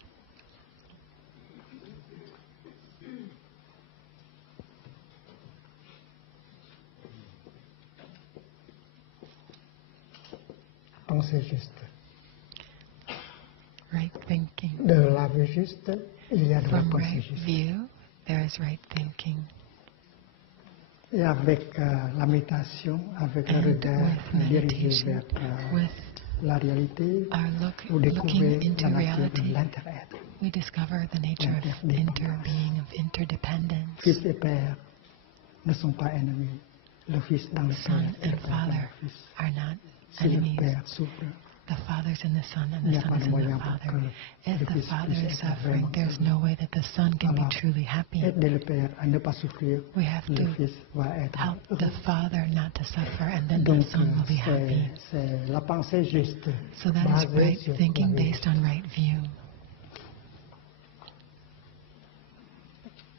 Pensée juste. Right thinking. De la vue juste, il y a de la From pensée right juste. view, there is right thinking. Et avec la méditation, avec le And regard with dirigé meditation, vers with la réalité, our vous looking découvrez into la nature reality, de l'inter-être. we discover the nature of interbeing, of interdependence. Fils et père ne sont pas ennemis. Le fils dans le Son père et le and père dans Father le fils. are not Si le enemies. père souffre, The Father's in the Son and il n'y the a Son pas is de in the moyen pour Father. que If le the fils Father puisse is être suffering, vraiment there's heureux. no way that the Son can be Alors, truly happy. aider le père à ne pas souffrir, We have le to fils va être help heureux. the Father not to suffer, and then the Donc, Son will be happy. c'est la pensée juste, So that is basée right sur thinking la vie. based on right view.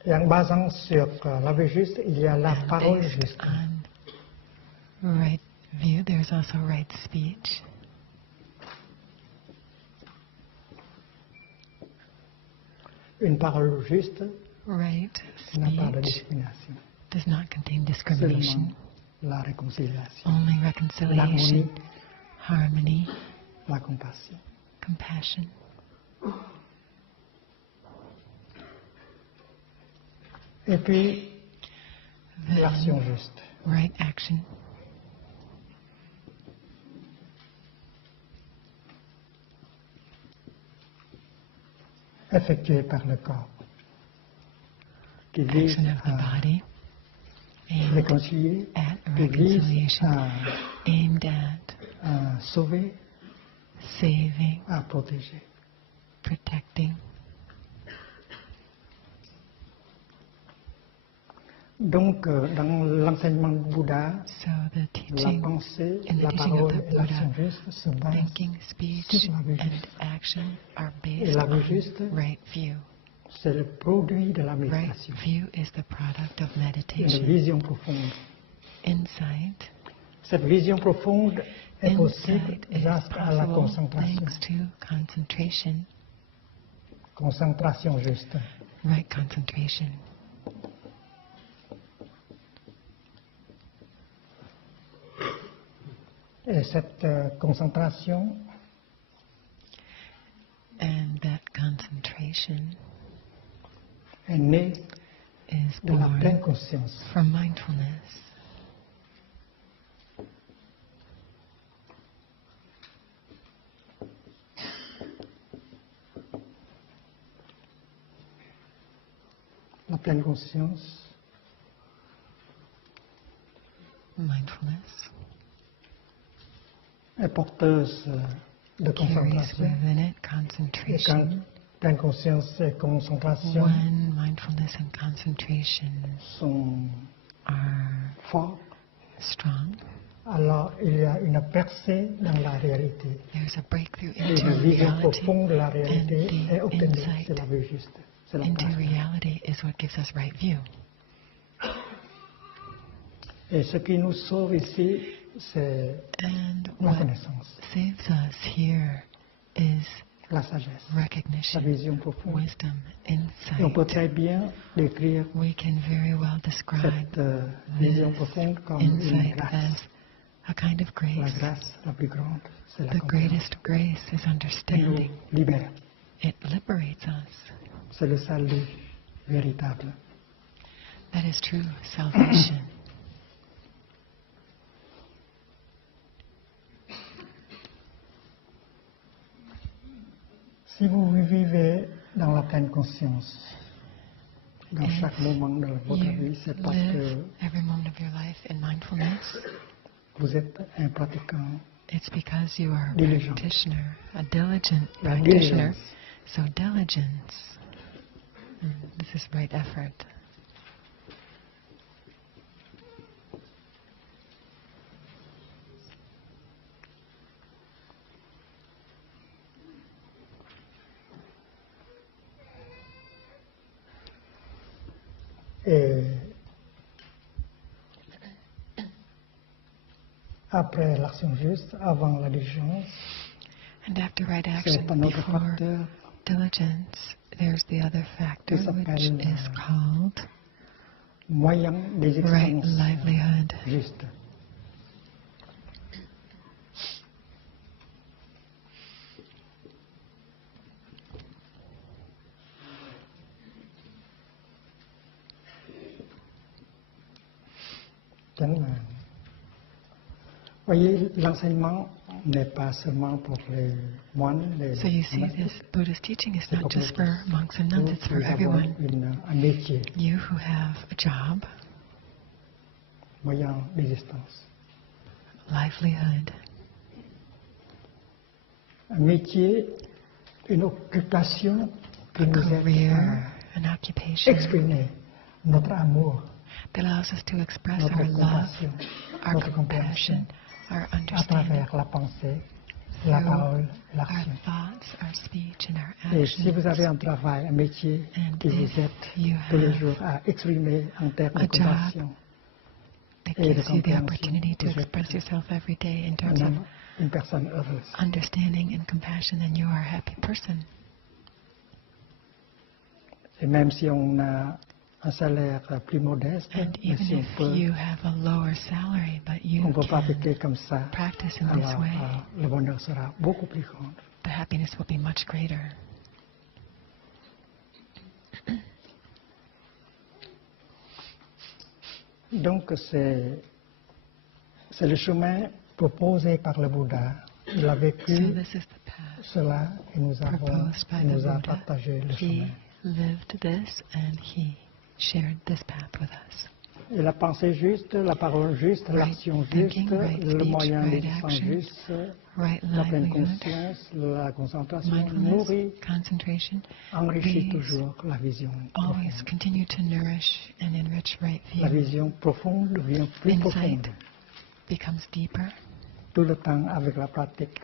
Et en basant sur la vie juste, il y a la And parole based juste. on right view, there's also right speech. Une parole juste Right n'a pas de speech discrimination, does not contain seulement discrimination, la réconciliation, only reconciliation, harmony, la compassion. compassion. Et puis, l'action Then juste. right action. Effectuée par le corps, qui vise Action of the à body aimed réconcilier, at qui vise reconciliation, aimed at à sauver, saving, à protéger. protecting. Donc, dans l'enseignement du Bouddha, So the la teaching, pensée, in the la teaching of parole the et l'action Buddha, juste se basent thinking, speech, sur la vue and juste. action are Et based la vue on juste, right view. c'est le produit de la Right méditation. view is the product of Une meditation. vision profonde. Insight, Cette vision profonde est possible insight is grâce à la possible concentration. thanks to concentration, Concentration juste. right concentration. Et cette concentration And that concentration est née is de la pleine born conscience. from mindfulness. La pleine conscience Mindfulness est porteuse de carries concentration. within it Et quand concentration. pleine conscience et concentration When mindfulness and concentration sont are forts, strong, alors il y a une percée dans la réalité. there's a breakthrough Et into une vision reality. profonde de la And réalité est the obtenue. insight C'est la vue juste. C'est la into place. reality is what gives us right view. Et ce qui nous sauve ici, c'est And la what connaissance, saves us here is la sagesse, la recognition, vision profonde. wisdom, Et on peut insight. très bien décrire We can very well describe cette vision this profonde comme une insight grâce. as a kind of La grace. grâce la plus grande, c'est la The compréhension. greatest grace is Elle nous understanding. libère. It liberates us. C'est le salut véritable. That is true salvation. Si vous vivez dans la pleine conscience, dans If chaque moment de votre vie, You c'est parce live que every moment of your life in mindfulness. vous êtes un pratiquant. It's because you are a Diligent. practitioner, a diligent La practitioner. diligence. So diligence, this is right effort. Et après l'action juste, avant la diligence, And after right c'est action, un autre before facteur diligence, there's the other factor qui which s'appelle, is called moyen des right expériences livelihood. justes. Chánh. Voyez, l'enseignement n'est pas seulement pour les moines, les So you see, this Buddha's teaching is not just for monks and nuns, it's for nous avons everyone. un métier, You who have a job, moyen d'existence. livelihood, Un métier, une occupation qui a nous aide career, à an occupation exprimer notre amour, that allows us to express notre our love, compassion, our notre compassion, compréhension our à understanding, travers la pensée, la through parole, our l'action. thoughts, our speech, and our Et si vous avez actions. un travail, un métier And qui vous if aide you tous les have jours à exprimer en termes de a job compassion, that et de gives you the compréhension, opportunity to vous êtes express yourself every day in terms un of homme, une personne heureuse. understanding and compassion, then you are a happy person. Et même si on a un salaire plus modeste, And mais even si on if peut, you have a lower salary, but you on peut can pratiquer comme ça, practice in this alors way, le bonheur sera beaucoup plus grand. the happiness will be much greater. Donc c'est le chemin proposé par le Bouddha. Il a So vécu this is the path cela et nous proposed by il the nous a Buddha. partagé le He chemin. lived this and he shared this path with us. Et la pensée juste, la parole juste, Right l'action thinking, juste, right le speech, moyen right d'existence action, juste, right la pleine livelihood, conscience, la concentration mindfulness, nourrit, concentration, enrichit these toujours la vision always profonde. continue to nourish and enrich right La view. vision profonde devient plus Insight profonde becomes deeper, tout le temps avec la pratique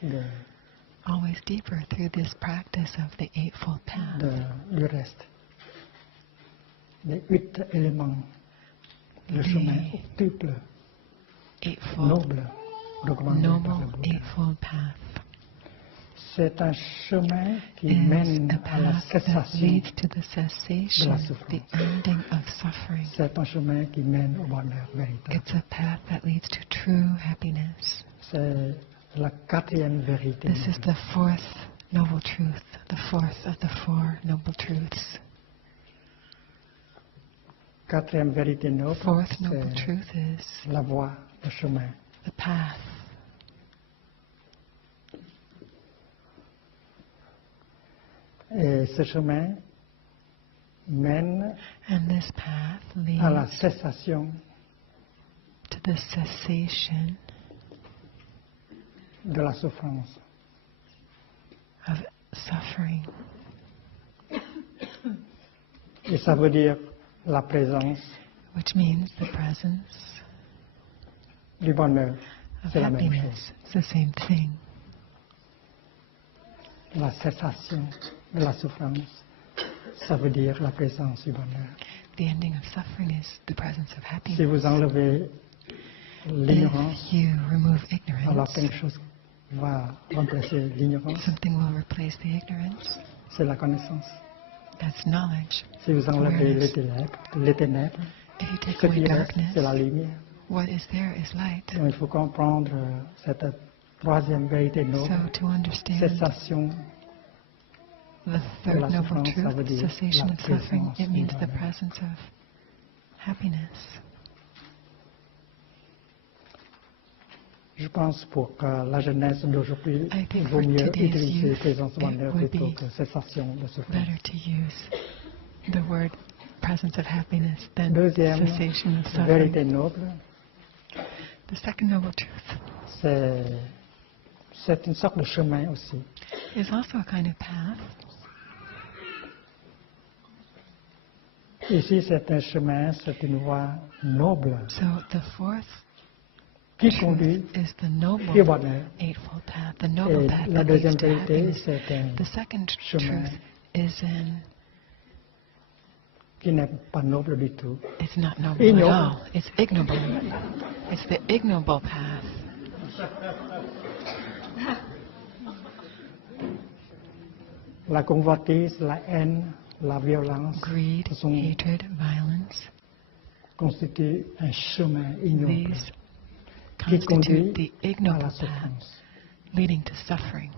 always deeper through this practice of the Eightfold Path. du reste. Les 8 éléments, le chemin octuple, Eightfold, noble, recommandé par le Noble Bouddha. Eightfold Path C'est un chemin qui is mène a à la path that cessation. leads to the cessation, the souffrance. ending of suffering. C'est un chemin qui mène au bonheur véritable. It's a path that leads to true happiness. C'est la 4e vérité. This is the fourth noble truth, the fourth of the four noble truths. 4e vérité noble, Fourth noble c'est truth is la voie, le chemin. the path. Et ce chemin mène And this path à la leads cessation to the cessation de la souffrance. of suffering. Et ça veut dire la présence Which means the presence du bonheur. of C'est la même happiness. chose. It's the same thing. La cessation de la souffrance, ça veut dire la présence du bonheur. The ending of suffering is the presence of Si happiness. vous enlevez l'ignorance, If you remove alors ignorance, quelque chose va remplacer l'ignorance, something will replace the ignorance. c'est la connaissance. That's knowledge. Si vous enlevez Awareness. les ténèbres, If you take ce away qui reste, darkness, c'est la lumière. what is there is light. Donc, il faut comprendre cette 3e vérité noble, So to understand cessation the la third noble souffrance, ça veut truth, dire cessation la of suffering, présence it du means the bonheur. presence of happiness. Je pense pour que la jeunesse d'aujourd'hui, I think il vaut for mieux today's utiliser youth, présence du it bonheur would plutôt be que cessation de souffrance. Better to use the word presence of happiness than Deuxième cessation of suffering. vérité noble, The second noble truth c'est une sorte de chemin aussi. is also a kind of path. Ici, c'est un chemin, c'est une voie noble So the fourth qui conduit truth is the noble au bonheur. Eightfold Path, the noble Et path la that leads deuxième to vérité, happiness. c'est un The second chemin truth is qui n'est pas noble du tout. it's not noble Ignoble. at all. It's ignoble. It's the ignoble path. La convoitise, la haine, la violence Greed, sont, hatred, violence. constituent un chemin ignoble These qui conduit constitute the à ignoble la path souffrance. leading to suffering.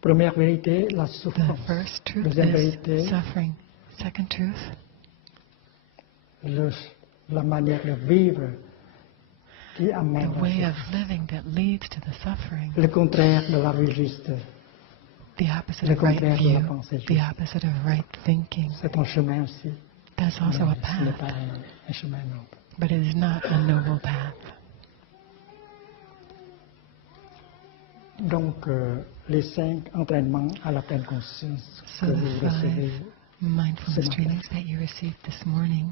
Première vérité, la The souffrance. first truth Deuxième is vérité, suffering. Second truth, le la manière de vivre qui amène the way of living that leads to the suffering, le contraire de la vie juste. the opposite Le of right contraire de la view, pensée the juste. opposite of right thinking. C'est un chemin aussi, That's also a mais ce n'est path, pas un chemin noble. but it is not a noble path. Donc, les 5 entraînements à la pleine conscience So que the vous 5 recevez, mindfulness ce matin. trainings that you received this morning,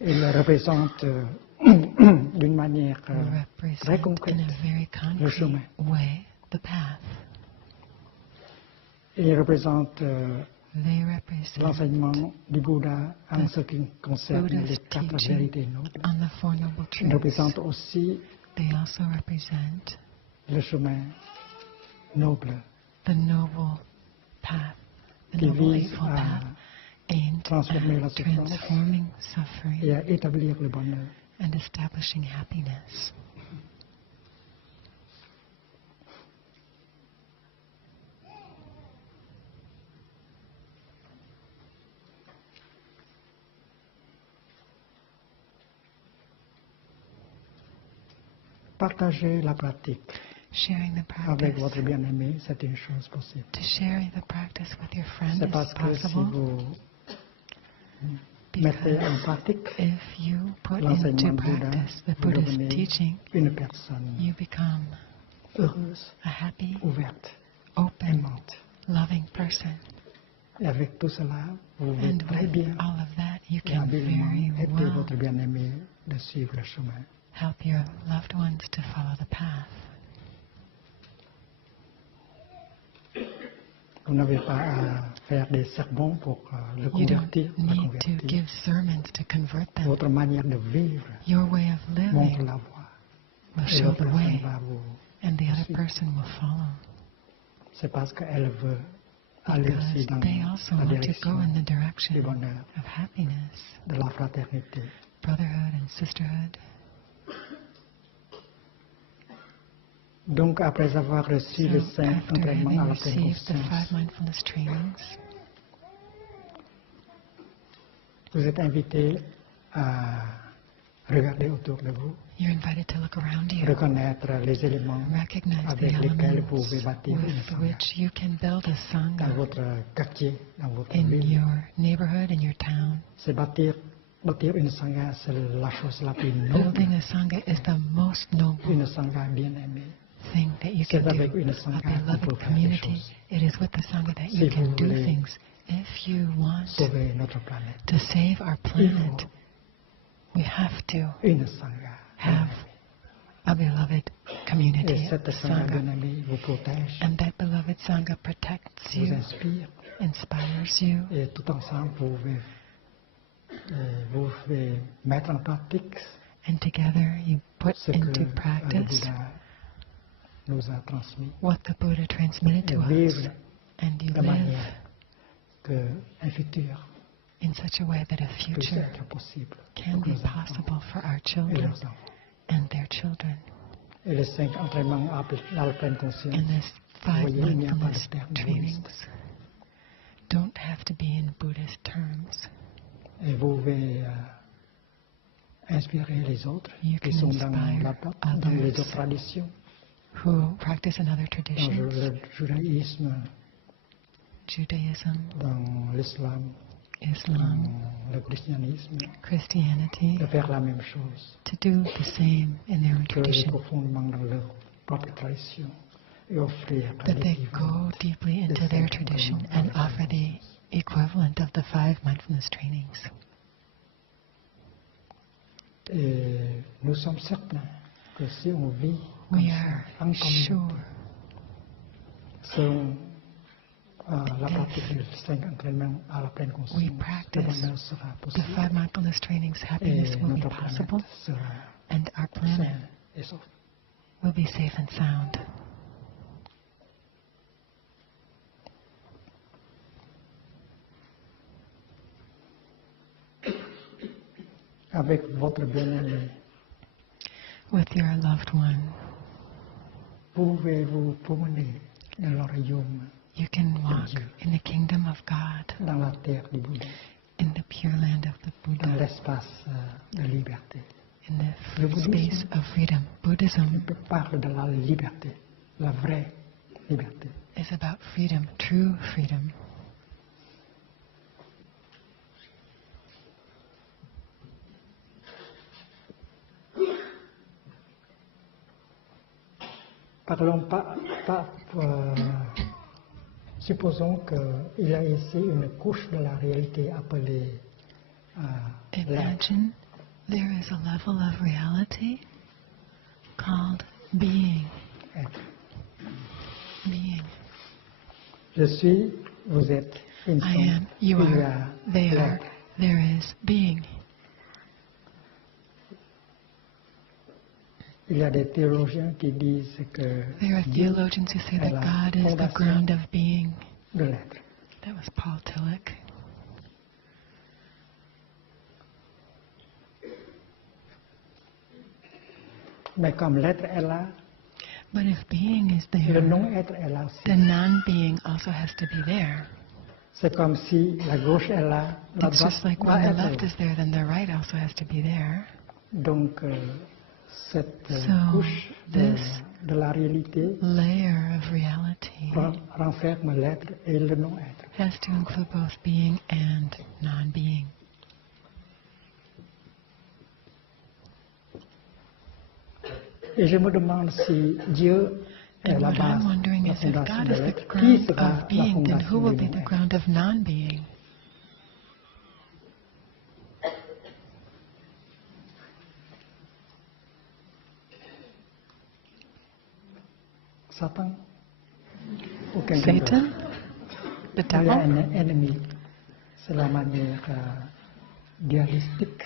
ils représentent d'une manière très represent concrète in a very le chemin. concrete way the path. Ils représentent They represent l'enseignement du Bouddha en ce qui concerne les Buddha's 4 teaching vérités nobles. on the Four Noble Ils Truths. représentent aussi They also represent le chemin noble the noble path, the qui noble vise eightfold à path aimed transformer la at souffrance transforming et suffering à établir le bonheur. and establishing happiness. Partager la pratique Sharing the avec practice. votre bien-aimé, c'est une chose possible. To share the practice with your friend C'est is parce que si possible vous mettez en because pratique if you put into l'enseignement du Bouddha, practice the vous Buddha's devenez teaching, une personne you become heureuse, a happy, ouverte, open, aimante. loving person. Et avec tout cela, vous pouvez And très with bien all of that, you et can habilement very aider well votre bien-aimé de suivre le chemin. help your loved ones to follow the path. Vous n'avez pas à faire des sermons pour le You don't convertir, la need to convertir. give sermons to convert them. Votre manière de vivre Your way of montre living la voie. will Et show l'autre the personne way, va vous... and the other suivre. person will follow. C'est parce qu'elle veut aller aussi Because dans they also la want to direction go in the du direction bonheur, of happiness, de la fraternité. brotherhood and sisterhood. Donc, après avoir reçu les So 5 after entraînements having à la pleine received the 5 conscience, mindfulness trainings, vous êtes invité à regarder autour de vous, you're invited to look around you, reconnaître les éléments recognize the avec lesquels vous elements pouvez bâtir une with sangha which you can build a dans sangha votre quartier, dans votre in ville. your neighborhood, in your town. C'est bâtir une sangha, c'est la chose la plus noble, Building a sangha is the most noble une sangha bien aimée. thing that you C'est can avec do. une A sangha qu'on peut beloved faire des community, choses. it is with the sangha that Si you vous can do voulez things. If you want Sauver notre planète. to save our planet, we have to Une sangha. have a beloved community, Et cette a sangha bien sangha. aimée vous protège, And that beloved sangha protects vous you, inspire, inspires you, et tout ensemble vous pouvez mettre en pratique and together you put ce que into le practice Bouddha nous a transmis what the Buddha transmitted et to us. vivre And you de live manière qu'un futur in such a way that a puisse future être possible can pour be nos enfants possible for our et children leurs enfants. and their children. Et les 5 entraînements à la pleine conscience, And this vous 5 voyez, il n'y a pas de mindfulness terme trainings bouddhiste. don't have to be in Buddhist terms. Et vous pouvez inspirer les autres You qui can sont dans inspire les others autres traditions, who practice in other dans traditions, le judaïsme, Judaism, dans l'islam, Islam, dans le christianisme, Christianity, de faire la même chose, to do the same in their own creuser tradition, profondément dans leur propre tradition et offrir that they go l'équivalent deeply des into their 5 tradition entraînements à and la pleine offer the conscience. equivalent of the 5 mindfulness trainings. Et nous sommes certains que si on vit comme We ça, are en communauté, sure selon la pratique des 5 entraînements à la pleine conscience, we le practice bonheur sera the possible 5 mindfulness trainings, happiness et will be notre possible, planète sera and our planet saine et sauve. will be safe and sound. Avec votre bien-aimé, With your loved one, vous pouvez vous promener dans le royaume, you can walk in the kingdom of God, dans la terre du Bouddha. in the Pure Land of the dans Buddha, l'espace de liberté. in the space of freedom. Buddhism Il parle de la liberté, la vraie liberté. is about freedom, true freedom. Parlons supposons qu'il y a ici une couche de la réalité appelée l'être. Imagine there is a level of reality called being. Être. Being. Je suis, vous êtes, ils I sont, am, you il y are, a they are, l'être. there is being. Il y a des théologiens qui disent que There are Dieu theologians who say est that la God is the fondation ground of being. de l'être. That was Paul Tillich. Mais comme l'être est là, But if being is le there, non-être est là aussi. the non-being also has to be there. C'est comme si la gauche est là, la It's droite just like doit when the être left là. is there, then the right also has to be there. Donc, cette So, couche this de la réalité layer of reality renferme l'être et le non-être. has to include both being and non-being. Et je me demande si Dieu est And la what I'm base, wondering la is if fondation God de is the l'être, qui ground sera of la being, then who fondation will du be the non-être? ground of non-being? Satan ou quelqu'un d'autre. Satan? The Il y a devil? un ennemi. C'est la manière dualistique.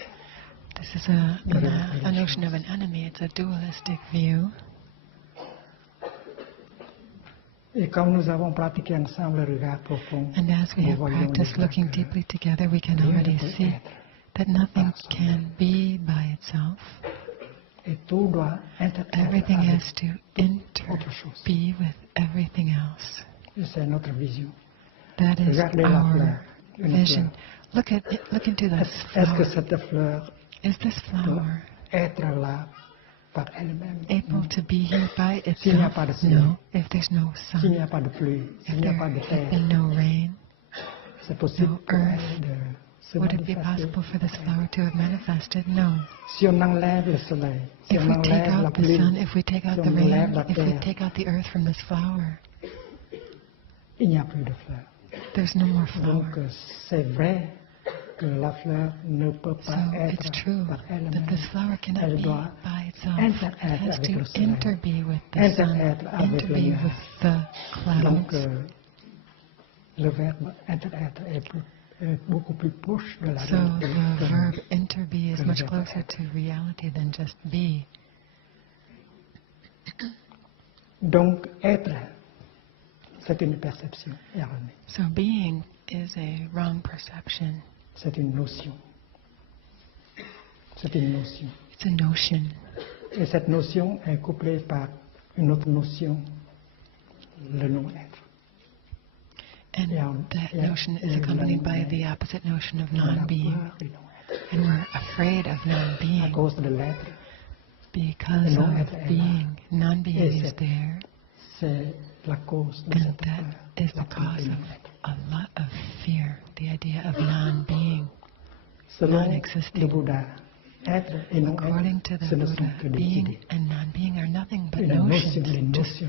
This is a notion of an enemy. It's a dualistic view. Et comme nous avons pratiqué ensemble le regard profond, And as we nous have voyons practiced déjà looking que deeply together, we can rien ne already peut see être that nothing par can be by itself. et tout doit être Everything avec has to autre chose. be with everything else. Et c'est notre vision. That is Regardez la our fleur, une vision. fleur. Look into this Est-ce que flower. cette fleur Is this doit flower être là par elle-même? able to be here by S'il n'y a itself? pas de soleil, No. If there's no s'il n'y sun, a pas de pluie, if s'il n'y a there pas de has terre, been no rain, c'est possible no pour earth, elle de se would it be manifester. possible for this flower to have manifested? No. Si on enlève le soleil, si If on we take enlève la out the pluie, sun, if we take out si the on enlève rain, la if we terre, take out the earth from this flower, il n'y a plus de fleurs. there's no more Donc flower. c'est vrai que la fleur ne peut So pas it's être true par that elle-même. this flower cannot Elle be doit by itself. interêtre It has avec le to soleil, interbe with the sun, interêtre avec le interbe nuage. with the Donc clouds. le verbe interêtre est beaucoup plus proche de la So réalité the que verb interbe is que le much verbe closer être. to reality than just be. Donc être, c'est une perception erronée, So being is a wrong perception. c'est une notion. C'est une notion. It's a notion. Et cette notion est couplée par une autre notion, le non-être. And that notion is accompanied by the opposite notion of non-being. On a peur du non-être. And we're afraid of À non-being cause de l'être, because Le of non-être est là. being. Non-being Et is c'est- there. c'est la cause de And cette that peur, is la the peur cause du of non-être. a lot of fear, the idea of non-being. Selon non-existing. le Bouddha, être et According non-être, to ce the ne sont Buddha, que des being idées. and non-being are nothing but Une notion, notions, des just notions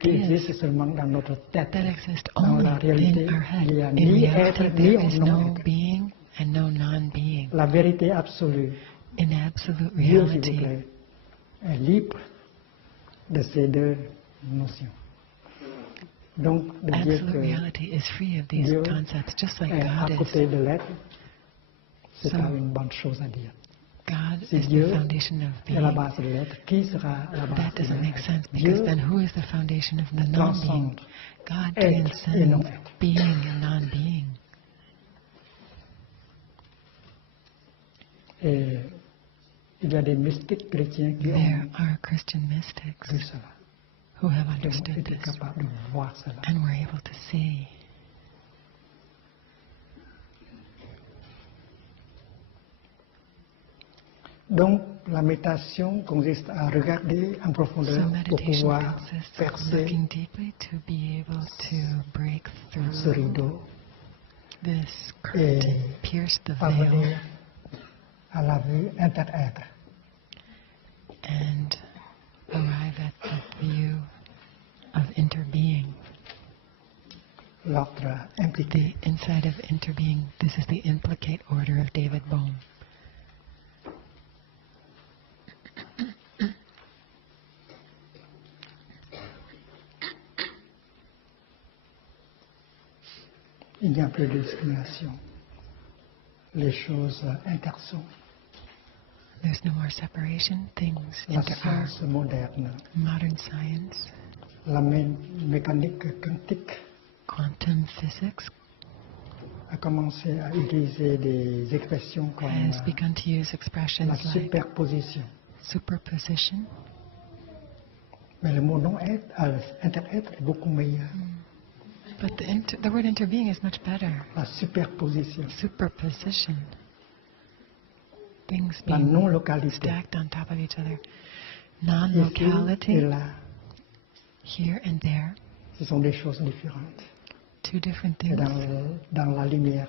qui ideas existent seulement dans notre tête. that exist Dans only la réalité, in our head. il n'y a In ni reality, être, ni there is no non-être. being and no non-being. La vérité absolue, In absolute Dieu, s'il vous reality, plaît, est libre de ces deux notions. Donc, de dire absolute que reality is free of these Dieu concepts, just like est à God is. côté de l'être, c'est So, pas une bonne chose à dire. God Si is Dieu the foundation of est la being. base de l'être, qui sera la base That de doesn't make l'être? sense because Dieu then who is the foundation of the non-being? transcende God être et transcends non-être. being and non-being. Et il y a des mystiques chrétiens qui There ont are Christian mystics vu cela, who have qui ont understood été this capables de voir cela. and were able to see. Donc, la méditation consiste à regarder en profondeur So pour meditation pouvoir consists of percer looking deeply to be able to break ce through rideau this et curtain, pierce the veil, parvenir à la vue inter-être. and arrive at the view of interbeing. L'ordre impliqué. The inside of interbeing. This is the implicate order of David Bohm. Il n'y a plus de discrimination. Les choses intersont. There's no more separation. Things La inter science moderne, modern science, la mécanique quantique quantum physics, a commencé à utiliser des expressions comme has begun to use expressions la like superposition. superposition. Mais le mot non-être, inter-être est beaucoup meilleur. But the word interbeing is much better. La superposition, Superposition. Things la being non-localité. stacked on top of each other. Ici et Non-locality, là, here and there, ce sont des choses différentes. two different Et things. dans la lumière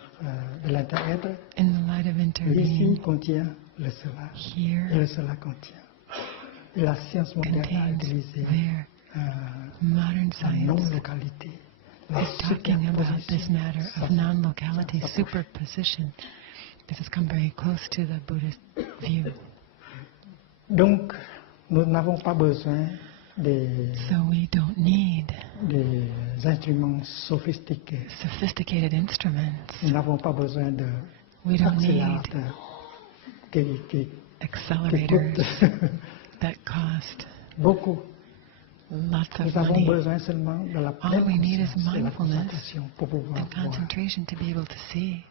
de l'inter-être, In the light of l'ici interbeing, contient le cela, et here le cela contient. Et la science moderne a contains utilisé there. Modern la science non-localité, la is talking about this superposition. matter of non-locality, superposition. This has come very close to the Buddhist view. Donc, nous n'avons pas besoin des So we don't need instruments sophistiqués. sophisticated instruments. Nous n'avons pas besoin de We don't need accélérateurs qui accelerators coûtent that cost beaucoup. lots of Nous avons money besoin seulement de la All pleine we need is conscience et la mindfulness concentration pour pouvoir and voir. concentration to be able to see.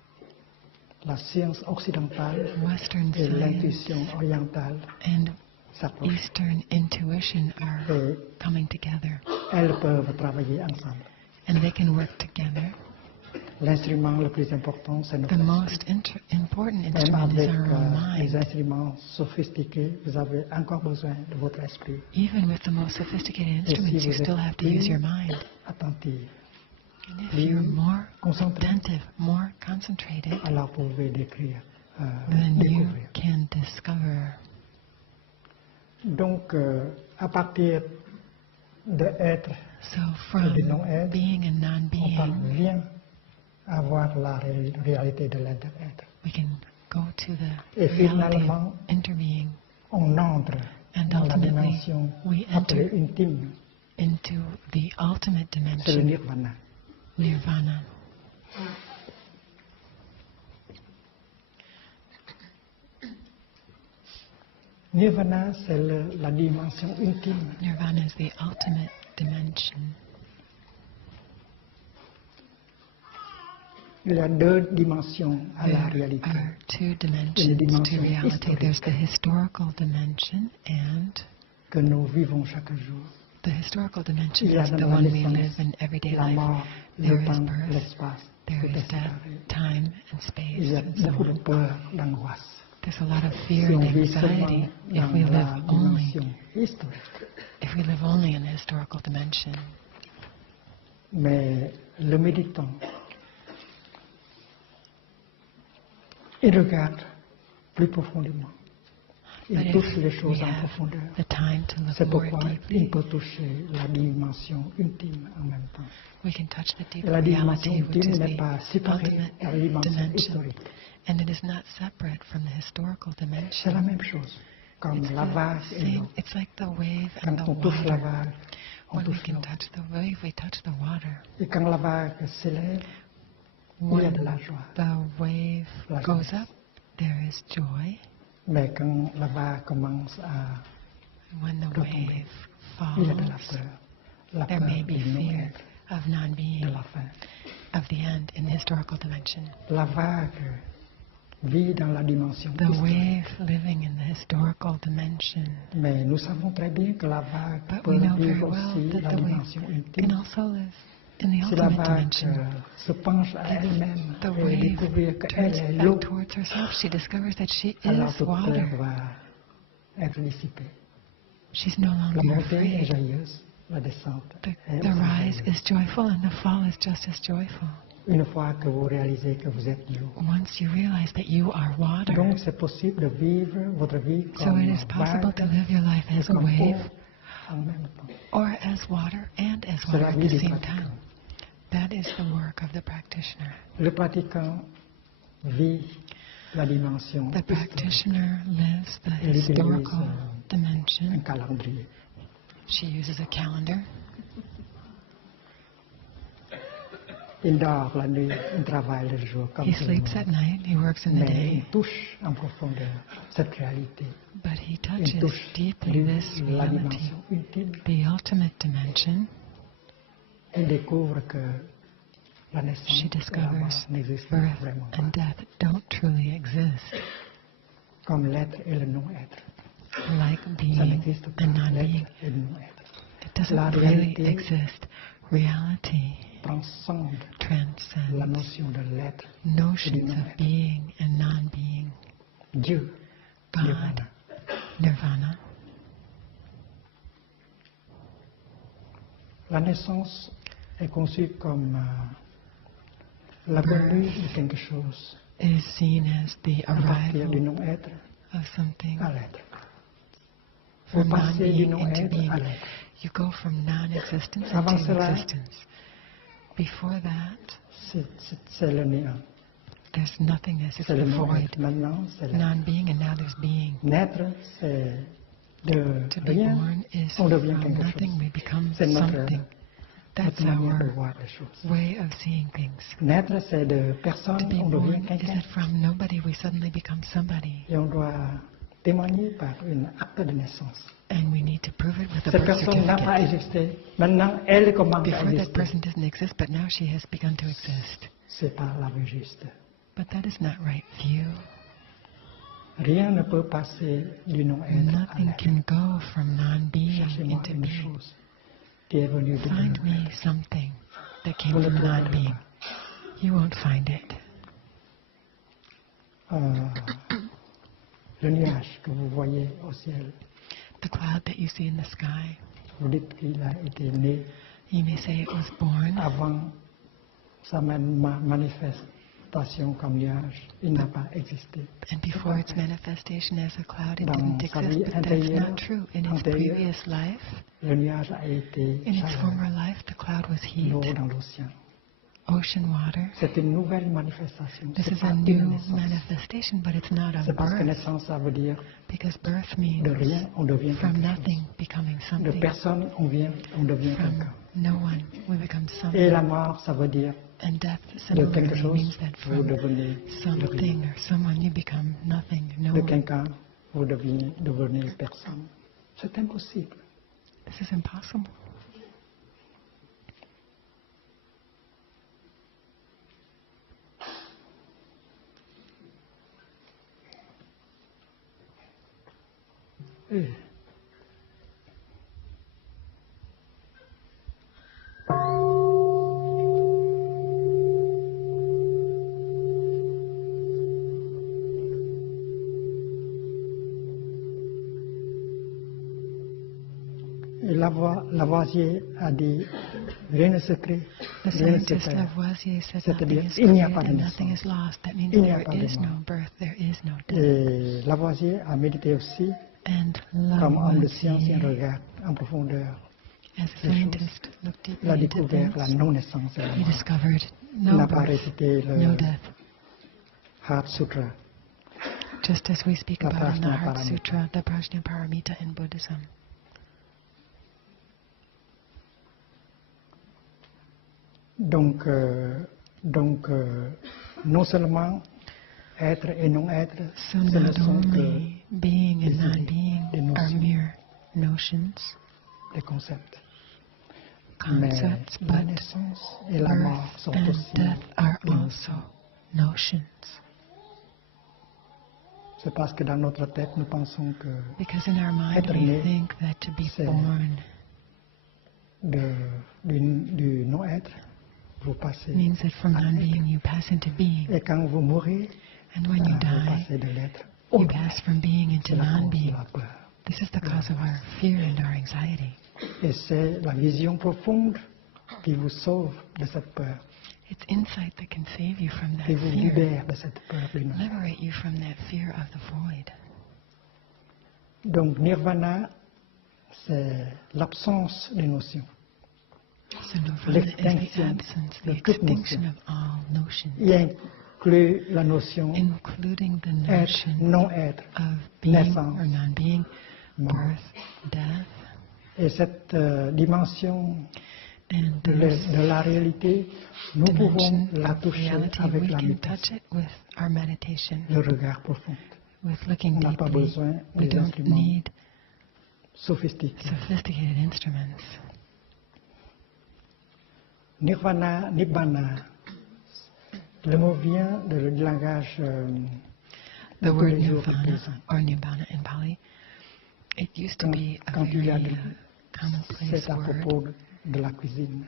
La science occidentale Western et science l'intuition orientale and s'approchent. Eastern intuition are Et coming together, elles peuvent travailler ensemble. and they can work together. L'instrument le plus important, c'est notre The esprit. most important Même instrument is avec our own les mind. instruments sophistiqués, vous avez encore besoin de votre esprit Even with the most sophisticated Et si instruments, you vous still êtes have to use plus your mind. attentif. And if plus you're more concentré, attentive, more concentrated, alors vous pouvez then you découvrir. can discover. Donc, à partir de être, So from de non-être, being and on non-being, parvient à voir la réalité de l'inter-être. we can go to the Et reality finalement, of interbeing, on entre and dans la ultimately dimension we appelée enter intime, into the ultimate c'est le dimension, nirvana. nirvana. Nirvana, c'est la dimension intime. Nirvana is the ultimate dimension. Il y a deux dimensions à la There réalité. are two dimensions dimension to reality. There's the historique. historical dimension, and Que nous vivons chaque jour. the historical dimension Il y a is the dans la one we live naissance, in everyday la life. mort, There le is temps, birth, l'espace. there Tout est is death, séparé. time and Il space, y a and so beaucoup de on. peur, d'angoisse. There's a lot of fear Si on and vit anxiety seulement if we dans la live only dimension historique. if we live only in the historical dimension. Mais le méditant, il regarde plus profondément. Il But touche if les we choses en have profondeur. the time to look C'est more pourquoi deeply, il peut toucher la dimension intime en même temps. we can touch the deep Et la dimension reality, which intime is n'est the pas séparée ultimate de la dimension dimension. historique. And it is not separate from the historical C'est la dimension. même chose, comme It's la the vague et same. l'eau. It's like the wave and Quand the on touche la water. vague, on When we touche can l'eau. touch the wave, we touch the water. Et quand la vague s'élève, il y a When de la joie. the wave La goes joie. up, there is joy. Mais quand la vague commence à When the retomber, wave il y a de la falls, peur. La there peur may be du fear non-être, of de non-being, la fin. of the end in the historical dimension. La vague vit dans la dimension The historique. wave living in the historical dimension. Mais nous savons très bien que la vague But peut we know very vivre well aussi that la the wave dimension can intime. also live in the Si la ultimate vague dimension. se penche à elle-même The et wave découvrir qu'elle turns est back l'eau, towards herself. She discovers that she alors is toute peur water. va être dissipée. She's no La longer montée est afraid. joyeuse, la descente est The aussi rise joyeuse. is joyful and the fall is just as joyful. Une fois que vous réalisez que vous êtes l'eau. Once you realize that you are water, Donc c'est possible de vivre votre vie so comme it is possible to vague live your life et as a comme eau wave en même temps. or as water and as C'est water la at vie the du same pratiquant. time. That is the work of the practitioner. Le pratiquant vit la dimension The historique, practitioner lives the Elle utilise historical un dimension. calendrier. She uses a calendar. Il dort la nuit, il travaille le jour comme He tout le sleeps monde. at night, he works in the Mais day, il touche en profondeur cette réalité. but he Il touches touche deeply this la reality, dimension ultime. the ultimate dimension. Il découvre que la She naissance et la mort discovers n'existent birth vraiment and pas. death don't truly exist, Comme l'être et le non-être. like Ça being n'existe pas, and non-being. l'être et le non-être. It doesn't La really réalité exist. Reality Transcende la transcends notion de l'être. notions of being and non-being. Dieu, God, Nirvana. Nirvana. La naissance est conçue comme la venue de quelque chose Is seen as the à partir du arrival non-être of something à l'être. Vous from passez du non-being into non-être being. à l'être. You go from non-existence Avant into cela, existence. Before that, C'est le néant. there's nothingness, it's C'est the le void. non-être. Maintenant, c'est l'être. Non-being, and now there's being. Naître, c'est de To be rien, born is on devient from quelque nothing, chose. we become C'est notre, something. That's notre manière de our voir les choses. way of seeing things. Naître, c'est de To personne, be on devient born is quelqu'un. that from nobody we suddenly become somebody. Et on doit témoigner par une acte de naissance. And we need to prove it with a Cette birth personne n'a pas certificate. existé. Maintenant, elle commence à Before that exister. person didn't exist, but now she has begun to exist. C'est pas la vue juste. But that is not right view. Rien ne peut passer du non-être à Nothing l'être. can go from non-being Cherchez-moi into une being. chose qui est venue de Find me non-être. something that came Vous ne from trouverez non-being. pas. You won't find it. Le nuage que vous voyez au ciel, The cloud that you see in the sky, vous dites qu'il a été né you may say it was born avant sa manifestation comme nuage. Il n'a pas existé. and before its manifestation as a cloud, it Dans didn't sa exist, vie but that's antérieure, not true. In its antérieure, previous life, Le nuage a été in its chaleur, former life, the cloud was heat, l'eau dans l'océan. ocean water. C'est une nouvelle manifestation. This C'est is pas a une new naissance. manifestation, but it's not a C'est parce que birth, naissance, ça veut dire because birth de means rien, on devient from quelque nothing chose. becoming De something, personne, on devient from quelqu'un. no one we become Et something, la mort, ça veut dire and death de quelque similarly chose, means that vous from devenez de rien. something or someone you become nothing, no De one. quelqu'un, vous devenez personne. C'est impossible. This is impossible. Et Lavoisier a dit, rien ne se crée, The rien ne se scientist perd. Lavoisier said C'est-à-dire, nothing is il n'y a created pas de and nothing naissance. is lost. That means Il n'y a there pas de is no mort. birth, there is no death. Et Lavoisier a médité aussi, And comme homme de science, il Lavoisier, regarde en profondeur. as a les choses. scientist, looked Il deeply a into découvert la things. non-naissance et la He mort. discovered Il no n'a pas birth, récité no le death. Heart Sutra. Just as we speak La about in the Heart Prajnaparamita. Sutra, the Prajnaparamita in Buddhism. Donc, non seulement être et non-être, So ce ne not sont que only being and des non-being notions. are mere notions, des concepts. concepts, Mais la but naissance et la mort birth sont and aussi death are des also notions. notions. C'est parce que dans notre tête, nous pensons que Because in our mind Être we né, think that to be c'est born du non-être, vous passez means that from à l'être. non-being you pass into being. Et quand vous mourrez, And when you vous die, passez de l'être au you non-être. pass from being into C'est la cause de non-being. la peur. This is the cause of our fear and our anxiety. Et c'est la vision profonde qui vous sauve de cette peur, It's insight that can save you from that qui vous fear, libère de cette peur lunaire. liberate you from that fear of the void. Donc nirvana, c'est l'absence des notions. So nirvana is the L'extinction absence, de the toute extinction notion. of all notions, Il inclut la notion including the être, notion non-être, of being naissance, or non-being, mort. birth, death, Et cette dimension and de this la réalité, nous pouvons dimension la of toucher reality, avec we la can méditation, touch it with our meditation, le regard profond. with looking On n'a pas deeply. besoin We des don't instruments need sophistiqués. sophisticated instruments. Nirvana, nibbana, le mot vient du langage The de tous word les jours nirvana présent. or nibbana in Pali, it used to be a Quand il y a very de- commonplace c'est à word. propos de la cuisine.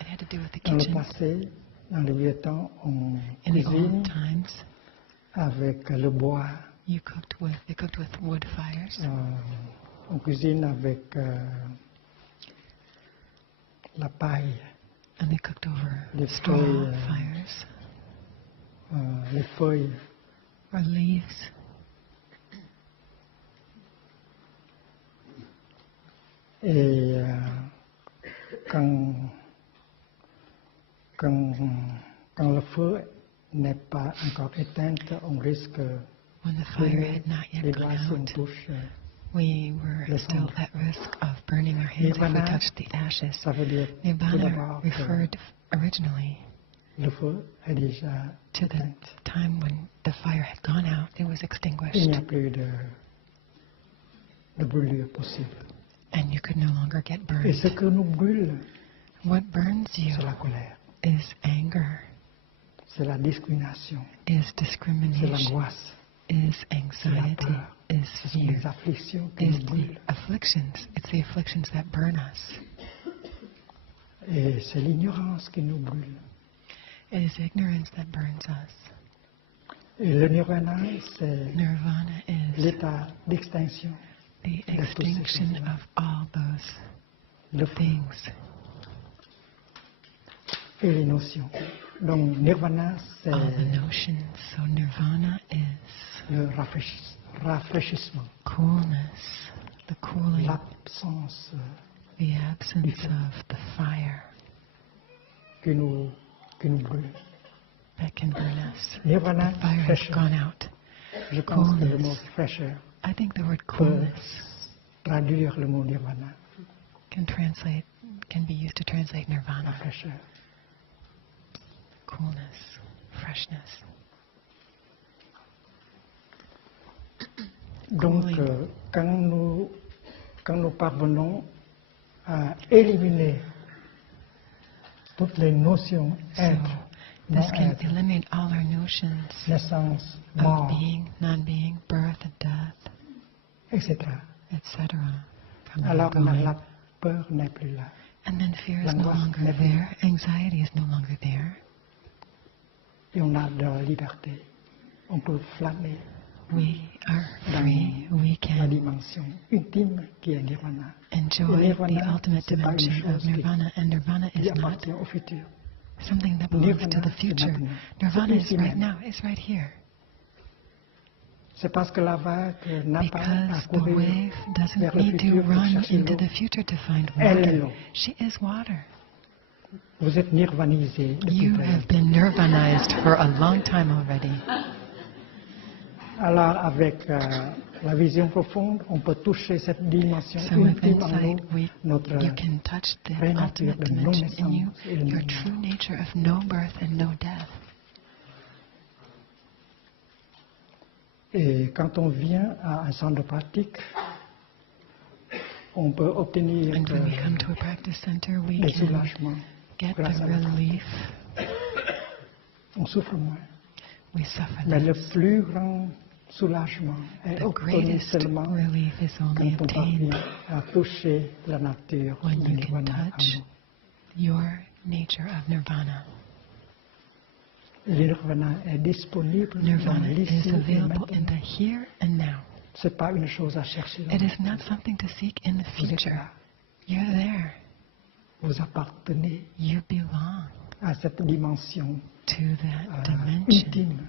It had to do with the Dans le kitchen. passé, dans les vieux temps, on In the cuisine old times, avec le bois, they cooked with wood fires. on cuisine avec la paille, And they cooked over les straw feuilles, fires les feuilles. or leaves. Et quand le feu n'est pas encore éteint, on risque When the fire had not les yet doigts gone si on out, touche. we were le still cendre. at risk of burning our hands if we Nirvana, touched the ashes. Ça veut dire tout Nibbana d'abord que referred originally le feu est déjà to the éteint. time when the fire had gone out, it was Il extinguished, n'y a plus de brûlure possible. and you could no longer get Et ce burned. que nous brûle, What burns you c'est la colère, is anger, c'est la discrimination, is c'est discrimination, l'angoisse, is c'est la anxiety, peur. is Ce sont fear, les afflictions qui is nous the brûlent. afflictions. It's the afflictions that burn us. Et c'est l'ignorance qui nous brûle. It is ignorance that burns us. Et le nirvana, c'est Nirvana is l'état d'extinction, the extinction of all those le feu things et les notions. Donc nirvana, c'est all the notions. So nirvana is le rafraîchissement, coolness, the cooling, l'absence the absence of the fire qui nous brûle. that can burn us. Nirvana, The fire has fraîcheur. gone out. Je pense que le mot Coolness. fraîcheur I think the word peut coolness traduire le mot nirvana, can be used to translate la nirvana. fraîcheur. Coolness, freshness. Donc, Cooling. quand nous parvenons à éliminer toutes les notions So être, this can non-être, eliminate all our notions naissance, of mort, being, non-being, birth and death, etc. etc. coming and Alors going. la peur n'est plus là. And then fear is no L'angoisse longer n'est plus there. Anxiety is no longer there. Et on a de la liberté. On peut flâner We are free. We la can dimension ultime qui est nirvana, enjoy Nirvana, the ultimate c'est pas une dimension of chose qui- nirvana. And nirvana qui is not appartient au futur. something that belongs to Nirvana, the c'est future. maintenant. Nirvana C'est is ici right même. now. It's right here. C'est parce que la vague n'a pas à Because the courir wave doesn't vers le need to futur pour run chercher into l'eau. the future to find Elle est water. l'eau. She is water. Vous êtes nirvanisé depuis You très have longtemps. been nirvanized for a long time already. Alors, avec la vision profonde, on peut toucher cette dimension So with ultime en insight, nous, notre you can touch the vraie nature ultimate de dimension in you, non-naissance et de your non-mort. true nature of no birth and no death. Et quand on vient à un centre de pratique, on peut obtenir And when we come to a practice center, we des can soulagements get grâce the à la pratique. relief. On souffre moins. We suffer Mais le less. plus grand soulagement est The obtenu greatest seulement relief is only quand on obtained parvient à toucher la nature when du you can nirvana en touch nous. your nature of nirvana. Le nirvana est disponible dans Nirvana is l'ici et available in maintenant. the here and now. C'est pas une chose à chercher. It is not something to seek in the Vous êtes future. là. You're there. Vous appartenez You belong à cette dimension to that dimension, ultime,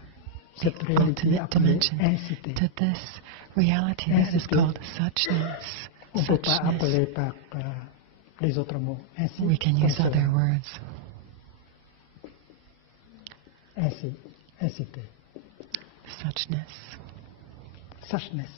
cette the réalité ultimate appelée dimension, incité. to this reality that is Incité. called suchness. On ne peut pas Suchness. appeler par les autres mots. Ainsi, We can comme use cela. other words. Ainsi, incité. Suchness. Suchness.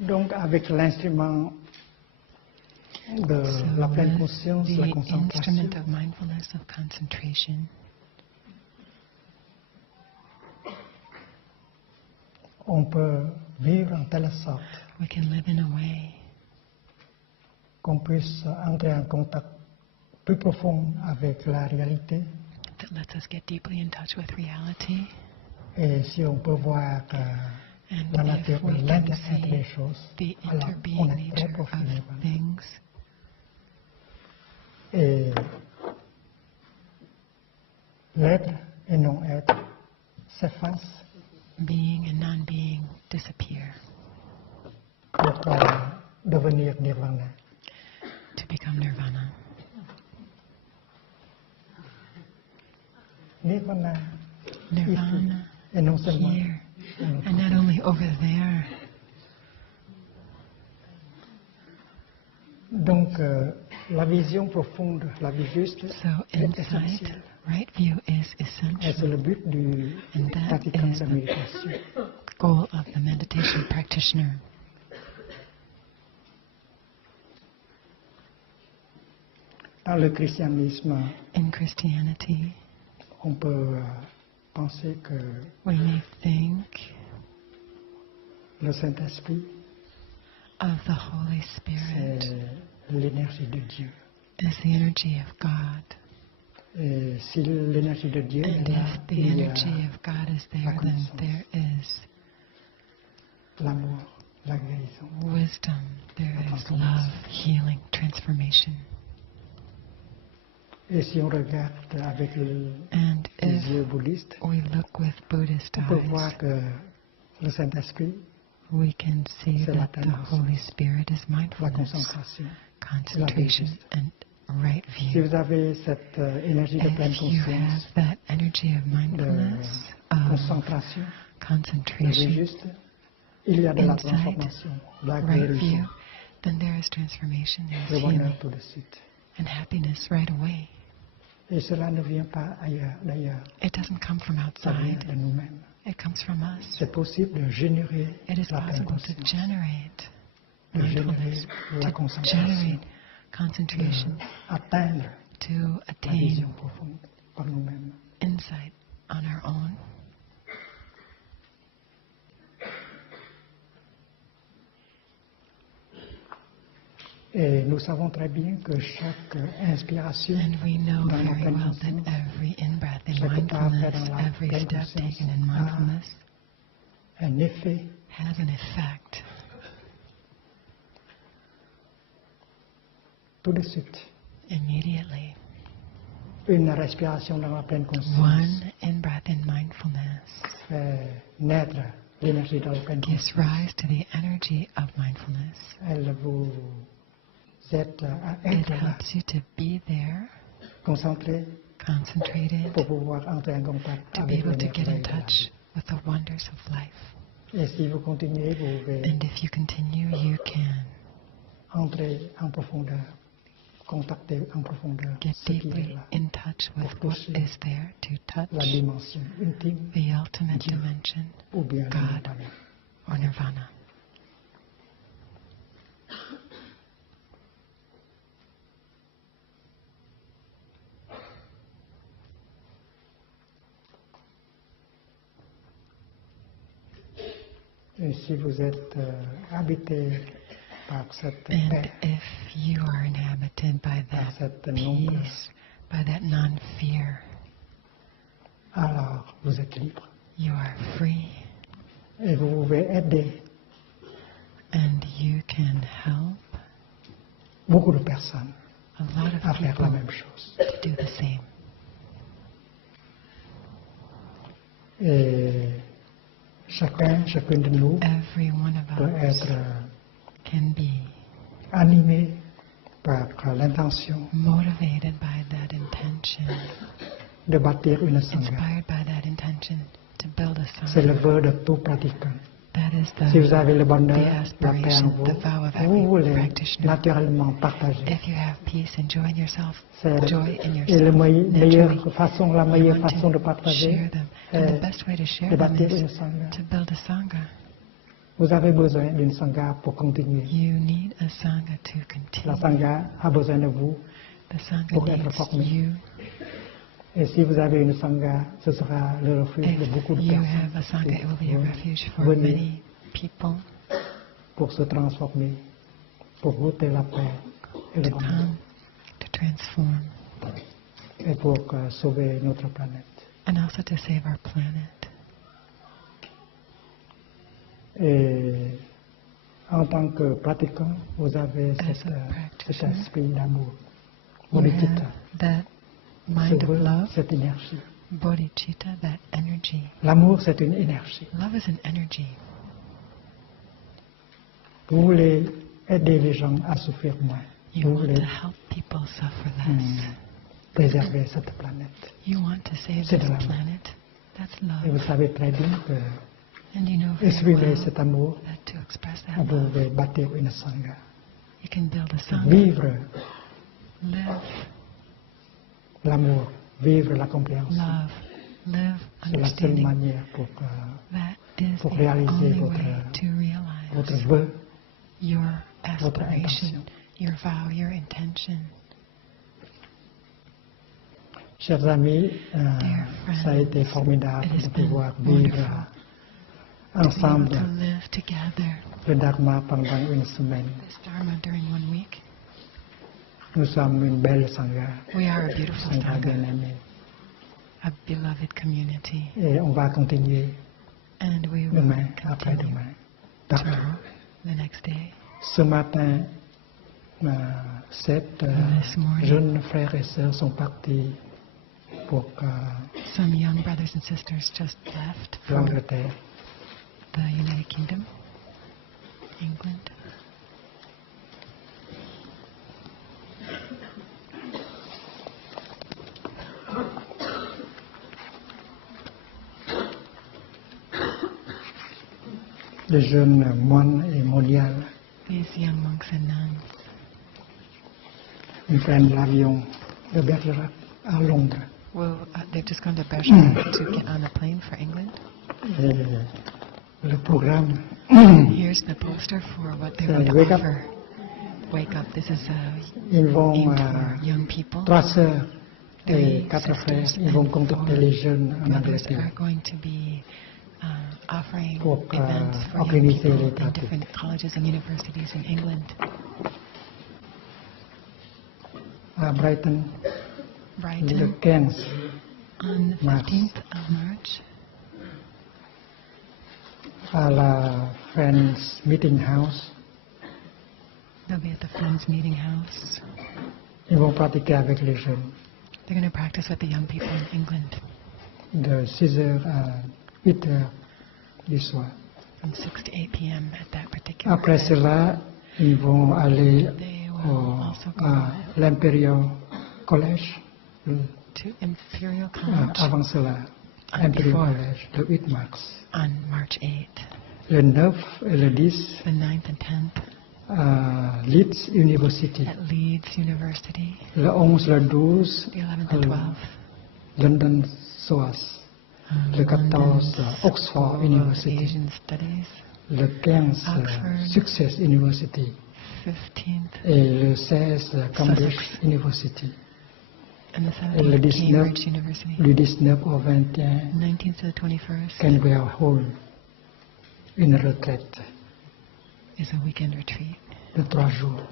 Donc, avec l'instrument de la pleine conscience, la The concentration, instrument of mindfulness, of concentration, on peut vivre en telle sorte we can live in a way qu'on puisse entrer en contact plus profond avec la réalité. that lets us get deeply in touch with reality. Et si on peut voir And la if nature, we can l'intérieur des see choses, the alors on interbeing est très nature profondément. of things, Et l'être et non-être s'effacent being and non-being disappear pour devenir nirvana. to become nirvana. Nirvana, Nirvana et non seulement here, and not only over there. Donc, la vision profonde, la vie juste, So est insight, essentielle. right view is Et c'est essential. le but du And that pratiquant is de la the méditation. goal of the meditation practitioner. Dans le christianisme, In Christianity, on peut penser que we may think le Saint-Esprit, of the Holy Spirit c'est l'énergie de Dieu. as the energy of God. Et si l'énergie de Dieu And est là, if the il y a energy of God is there, then connaissance. there is l'amour, la guérison. wisdom, there is love, healing, transformation. Et si on regarde avec And les if yeux bouddhistes, we look with Buddhist on peut eyes, voir que le Saint-Esprit, we can see c'est la that the attention, Holy Spirit is la mindfulness, concentration. concentration, and right Si view. vous avez cette énergie de pleine If you have conscience, that energy of de mindfulness, of concentration, de vie concentration, juste, il y a de la insight, transformation, de la right view, guérison, then there is transformation, there le is bonheur healing, tout de suite. and happiness right away. Et cela ne vient pas ailleurs, d'ailleurs, It doesn't come from ça vient outside, de nous-mêmes. it comes from us. C'est possible de générer It is la pleine possible to conscience, generate de mindfulness, générer la to concentration, generate concentration, d'atteindre to la attain vision profonde par nous-mêmes. insight on our own. Et nous savons très bien que chaque inspiration And we know dans la very pleine well that conscience, every in-breath in chaque pas fait mindfulness, dans la every pleine step conscience taken in mindfulness un effet has an effect tout de suite. immediately. Une respiration dans la pleine conscience One in-breath in mindfulness fait naître l'énergie dans la pleine gives conscience. rise to the energy of mindfulness. Elle vous aide à It être là, helps you to be there, concentré, concentrated, pour pouvoir entrer en contact to be avec able le to get in merveille de la touch vie. with the wonders of life. Et si vous continuez, vous pouvez And if you continue, you can entrer en profondeur, contacter en profondeur get ce qui est deeply là, in touch with pour what toucher is there to touch la dimension intime the ultimate Dieu. dimension ou bien le God. nirvana. or nirvana. Et si vous êtes habité par cette And paix, if you are inhabited by par that cette non-peur, peace, by that non-fear, alors vous êtes libre. you are free Et vous pouvez aider and you can help beaucoup de personnes a lot of à faire la people même chose. to do the same. Et chacune de nous Every one of peut us être can be animé par l'intention motivated by that intention, de bâtir une sangha. inspired by that intention to build a C'est le sangha. vœu de tout pratiquant. That is Si vous the avez le bonheur, la paix en aspiration, vous, the vow of vous every voulez practitioner. naturellement partager. If you have peace and joy in yourself, C'est joy in et la yourself, meilleure naturally, façon, la you meilleure want façon de to partager, share them. And est the best way to share de them bâtir is une sangha. to build a sangha. Vous avez besoin d'une sangha pour continuer. You need a sangha to La continue. sangha a besoin de vous. The sangha pour être needs formé. you. Et si vous avez une sangha, ce sera le refuge de beaucoup de If you have a personnes sangha, it will be a qui refuge for vont venir many people pour se transformer, pour goûter la paix et le to bonheur, come, to transform, et pour sauver notre planète. and also to save our planet. Et en tant que pratiquant, vous avez As cet a practitioner, esprit d'amour, You bodhicitta, have that mind of love, cette énergie. bodhicitta, that energy. L'amour, c'est une énergie. Love is an energy. Vous voulez aider les gens à souffrir moins. You Vous want voulez to help people suffer less. préserver cette planète. You want to save C'est this de l'amour. planet. That's Et vous love. savez très bien que And you know very exprimer well cet amour, that to express vous that love, pouvez bâtir une sangha. you can build a sangha. Vivre Live l'amour, vivre la compréhension. love. Live C'est la seule understanding. manière That is pour the réaliser only votre- way to votre realize vœu, your votre aspiration, intention. your vow, your intention. Chers amis, Dear ça a été friends, formidable it de has been pouvoir vivre wonderful to be able ensemble to live together le Dharma pendant une semaine. this Dharma during 1 week. Nous sommes une belle sangha, We are a beautiful sangha bien sangha, aimée. a beloved community, Et on va continuer and we will demain, continue après-demain, partout. tomorrow, the next day. Ce matin, 7 This morning. jeunes frères et sœurs sont partis pour Some young brothers and sisters just left for l'Angleterre. the United Kingdom, England. Les jeunes moines et moniales. These young monks and nuns, Ils prennent l'avion de Bergerac à Londres. well, they've just gone to Bergerac to get on a plane for England. Et le programme, Here's the poster for what they're So, going to wake up. offer. Wake up. This is ils vont, aimed for young people. 3 sœurs et Three 4 frères, sisters ils vont and contacter four les jeunes en brothers Angleterre are going to be offering pour events for young organiser people les in pratiques. different colleges and universities in England. À Brighton, le Brighton 15. on the Mars. 15th of March. À la Friends Meeting House, They'll be at the Friends Meeting House. ils vont pratiquer avec les jeunes They're going to practice with the young people in England de 6h à 8h du soir. from 6 to 8 p.m. at that particular Après event. cela, ils vont aller They will also go à l'Imperial College. to Imperial College Avant cela, Imperial College, le 8 mars. on March 8th. Le 9 et le 10, The 9th and 10th à Leeds University. at Leeds University. Le 11, le 12, The 11th à and 12th. London SOAS. Le 14, Oxford School of University. Asian Studies. Le 15, Oxford. Success University. 15th. Et le 16, Cambridge Sussex. University. And the Et le 17th, 19, Cambridge University. du 19 au 21, 19th to the 21st Canberra Hall. Une retraite is a weekend retreat. de 3 jours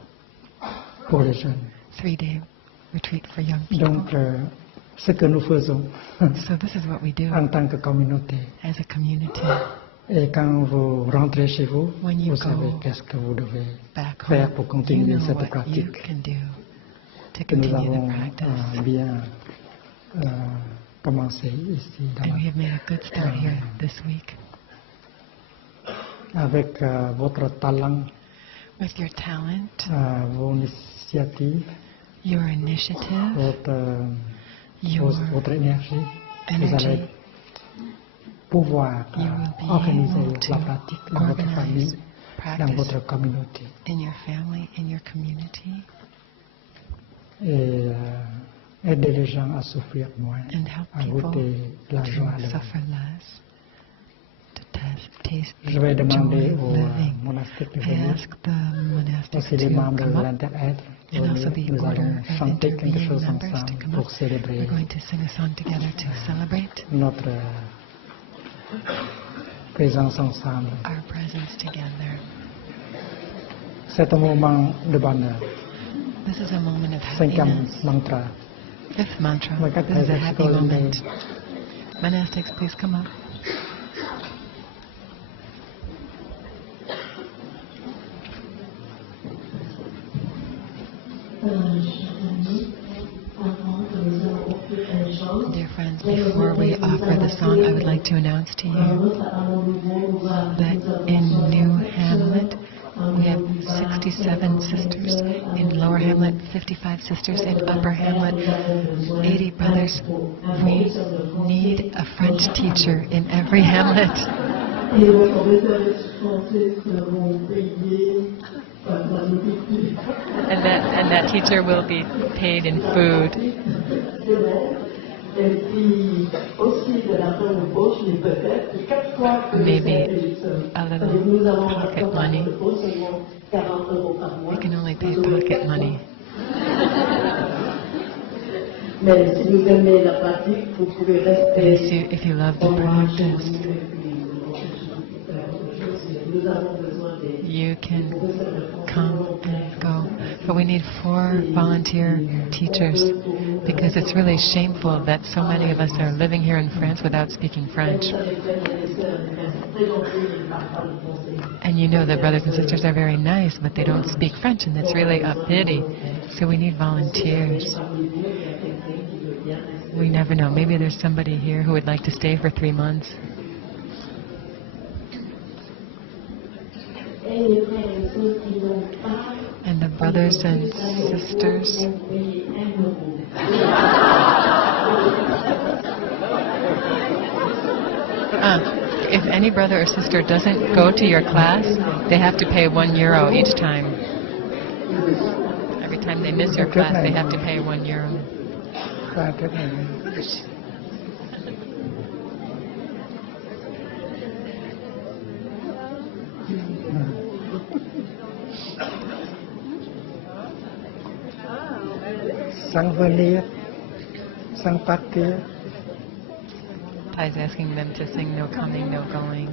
pour les jeunes. 3-day retreat for young people. Donc, ce que nous faisons So this is what we do en tant que communauté, as a community. Et quand vous rentrez chez vous, When you vous savez go qu'est-ce que vous devez back faire home, pour you continuer know cette what you pratique can do to que nous continue avons the practice. bien commencé ici dans And we have made a good start here this week. avec votre talent, With your talent, vos initiatives, your initiative, votre énergie, vous allez energy, pouvoir you will be organiser able la to pratique dans votre organize famille, dans practice votre communauté. in your family, in your community, Et aider les gens à souffrir moins, and help à people goûter la joie to de la suffer vie. less, to taste Je vais the demander joy of au living. monastique de I venir, ask the monastics aussi to les membres come de up, l'inter-aide, and also the nous allons order of chanter quelque intervening chose members to ensemble come pour up. célébrer We're going to sing a song together to celebrate notre présence ensemble. our presence together. C'est un moment de bonheur. This is a moment of Cinquième happiness. mantra. Fifth mantra. Like This is a happy golden moment. day. Monastics, please come up. Dear friends, before we offer the song, I would like to announce to you that in New Hamlet, we have 67 sisters. In Lower Hamlet, 55 sisters. In Upper Hamlet, 80 brothers. We need a French teacher in every hamlet. And that teacher will be paid in food. Maybe a little pocket money. We can only pay pocket money. If you love the practice, you can come and go. But we need 4 volunteer teachers because it's really shameful that so many of us are living here in France without speaking French. And you know that brothers and sisters are very nice, but they don't speak French, and it's really a pity. So we need volunteers. We never know. Maybe there's somebody here who would like to stay for 3 months. And the brothers and sisters, if any brother or sister doesn't go to your class, they have to pay €1 each time. Every time they miss your class, they have to pay €1. Sans venir, sans partir. Thai is asking them to sing no coming, no going.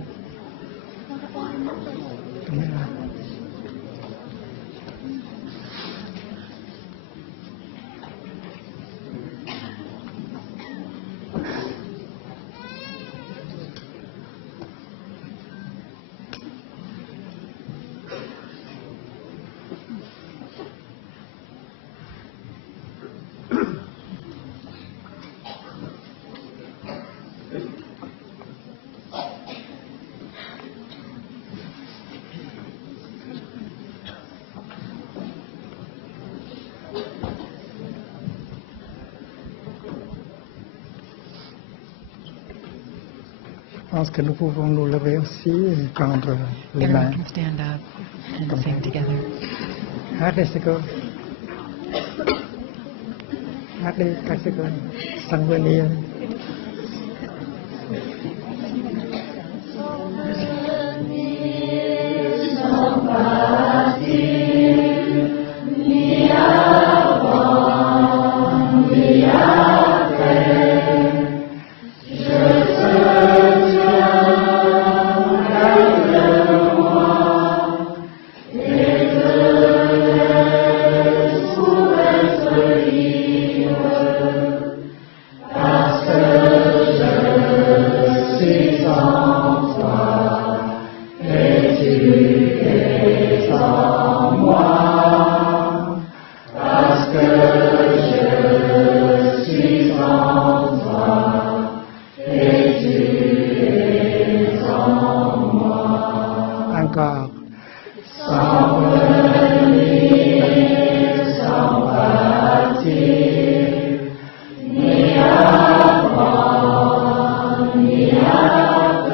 Je pense que nous pouvons nous lever aussi et prendre les Everyone mains. can stand up and sing together. Allez, c'est quoi? Allez, c'est quoi? Sans venir. ก็สัพเพนิยาปานิยาเต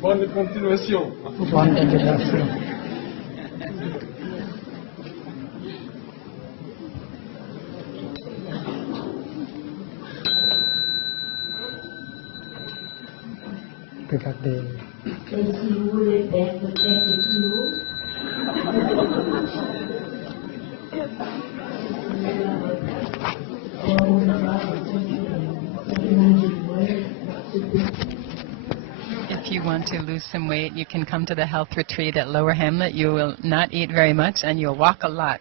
Bonne continuation. Bonne continuation. Regardez. Et si vous voulez faire peut-être plus haut, If you want to lose some weight, you can come to the health retreat at Lower Hamlet. You will not eat very much and you'll walk a lot.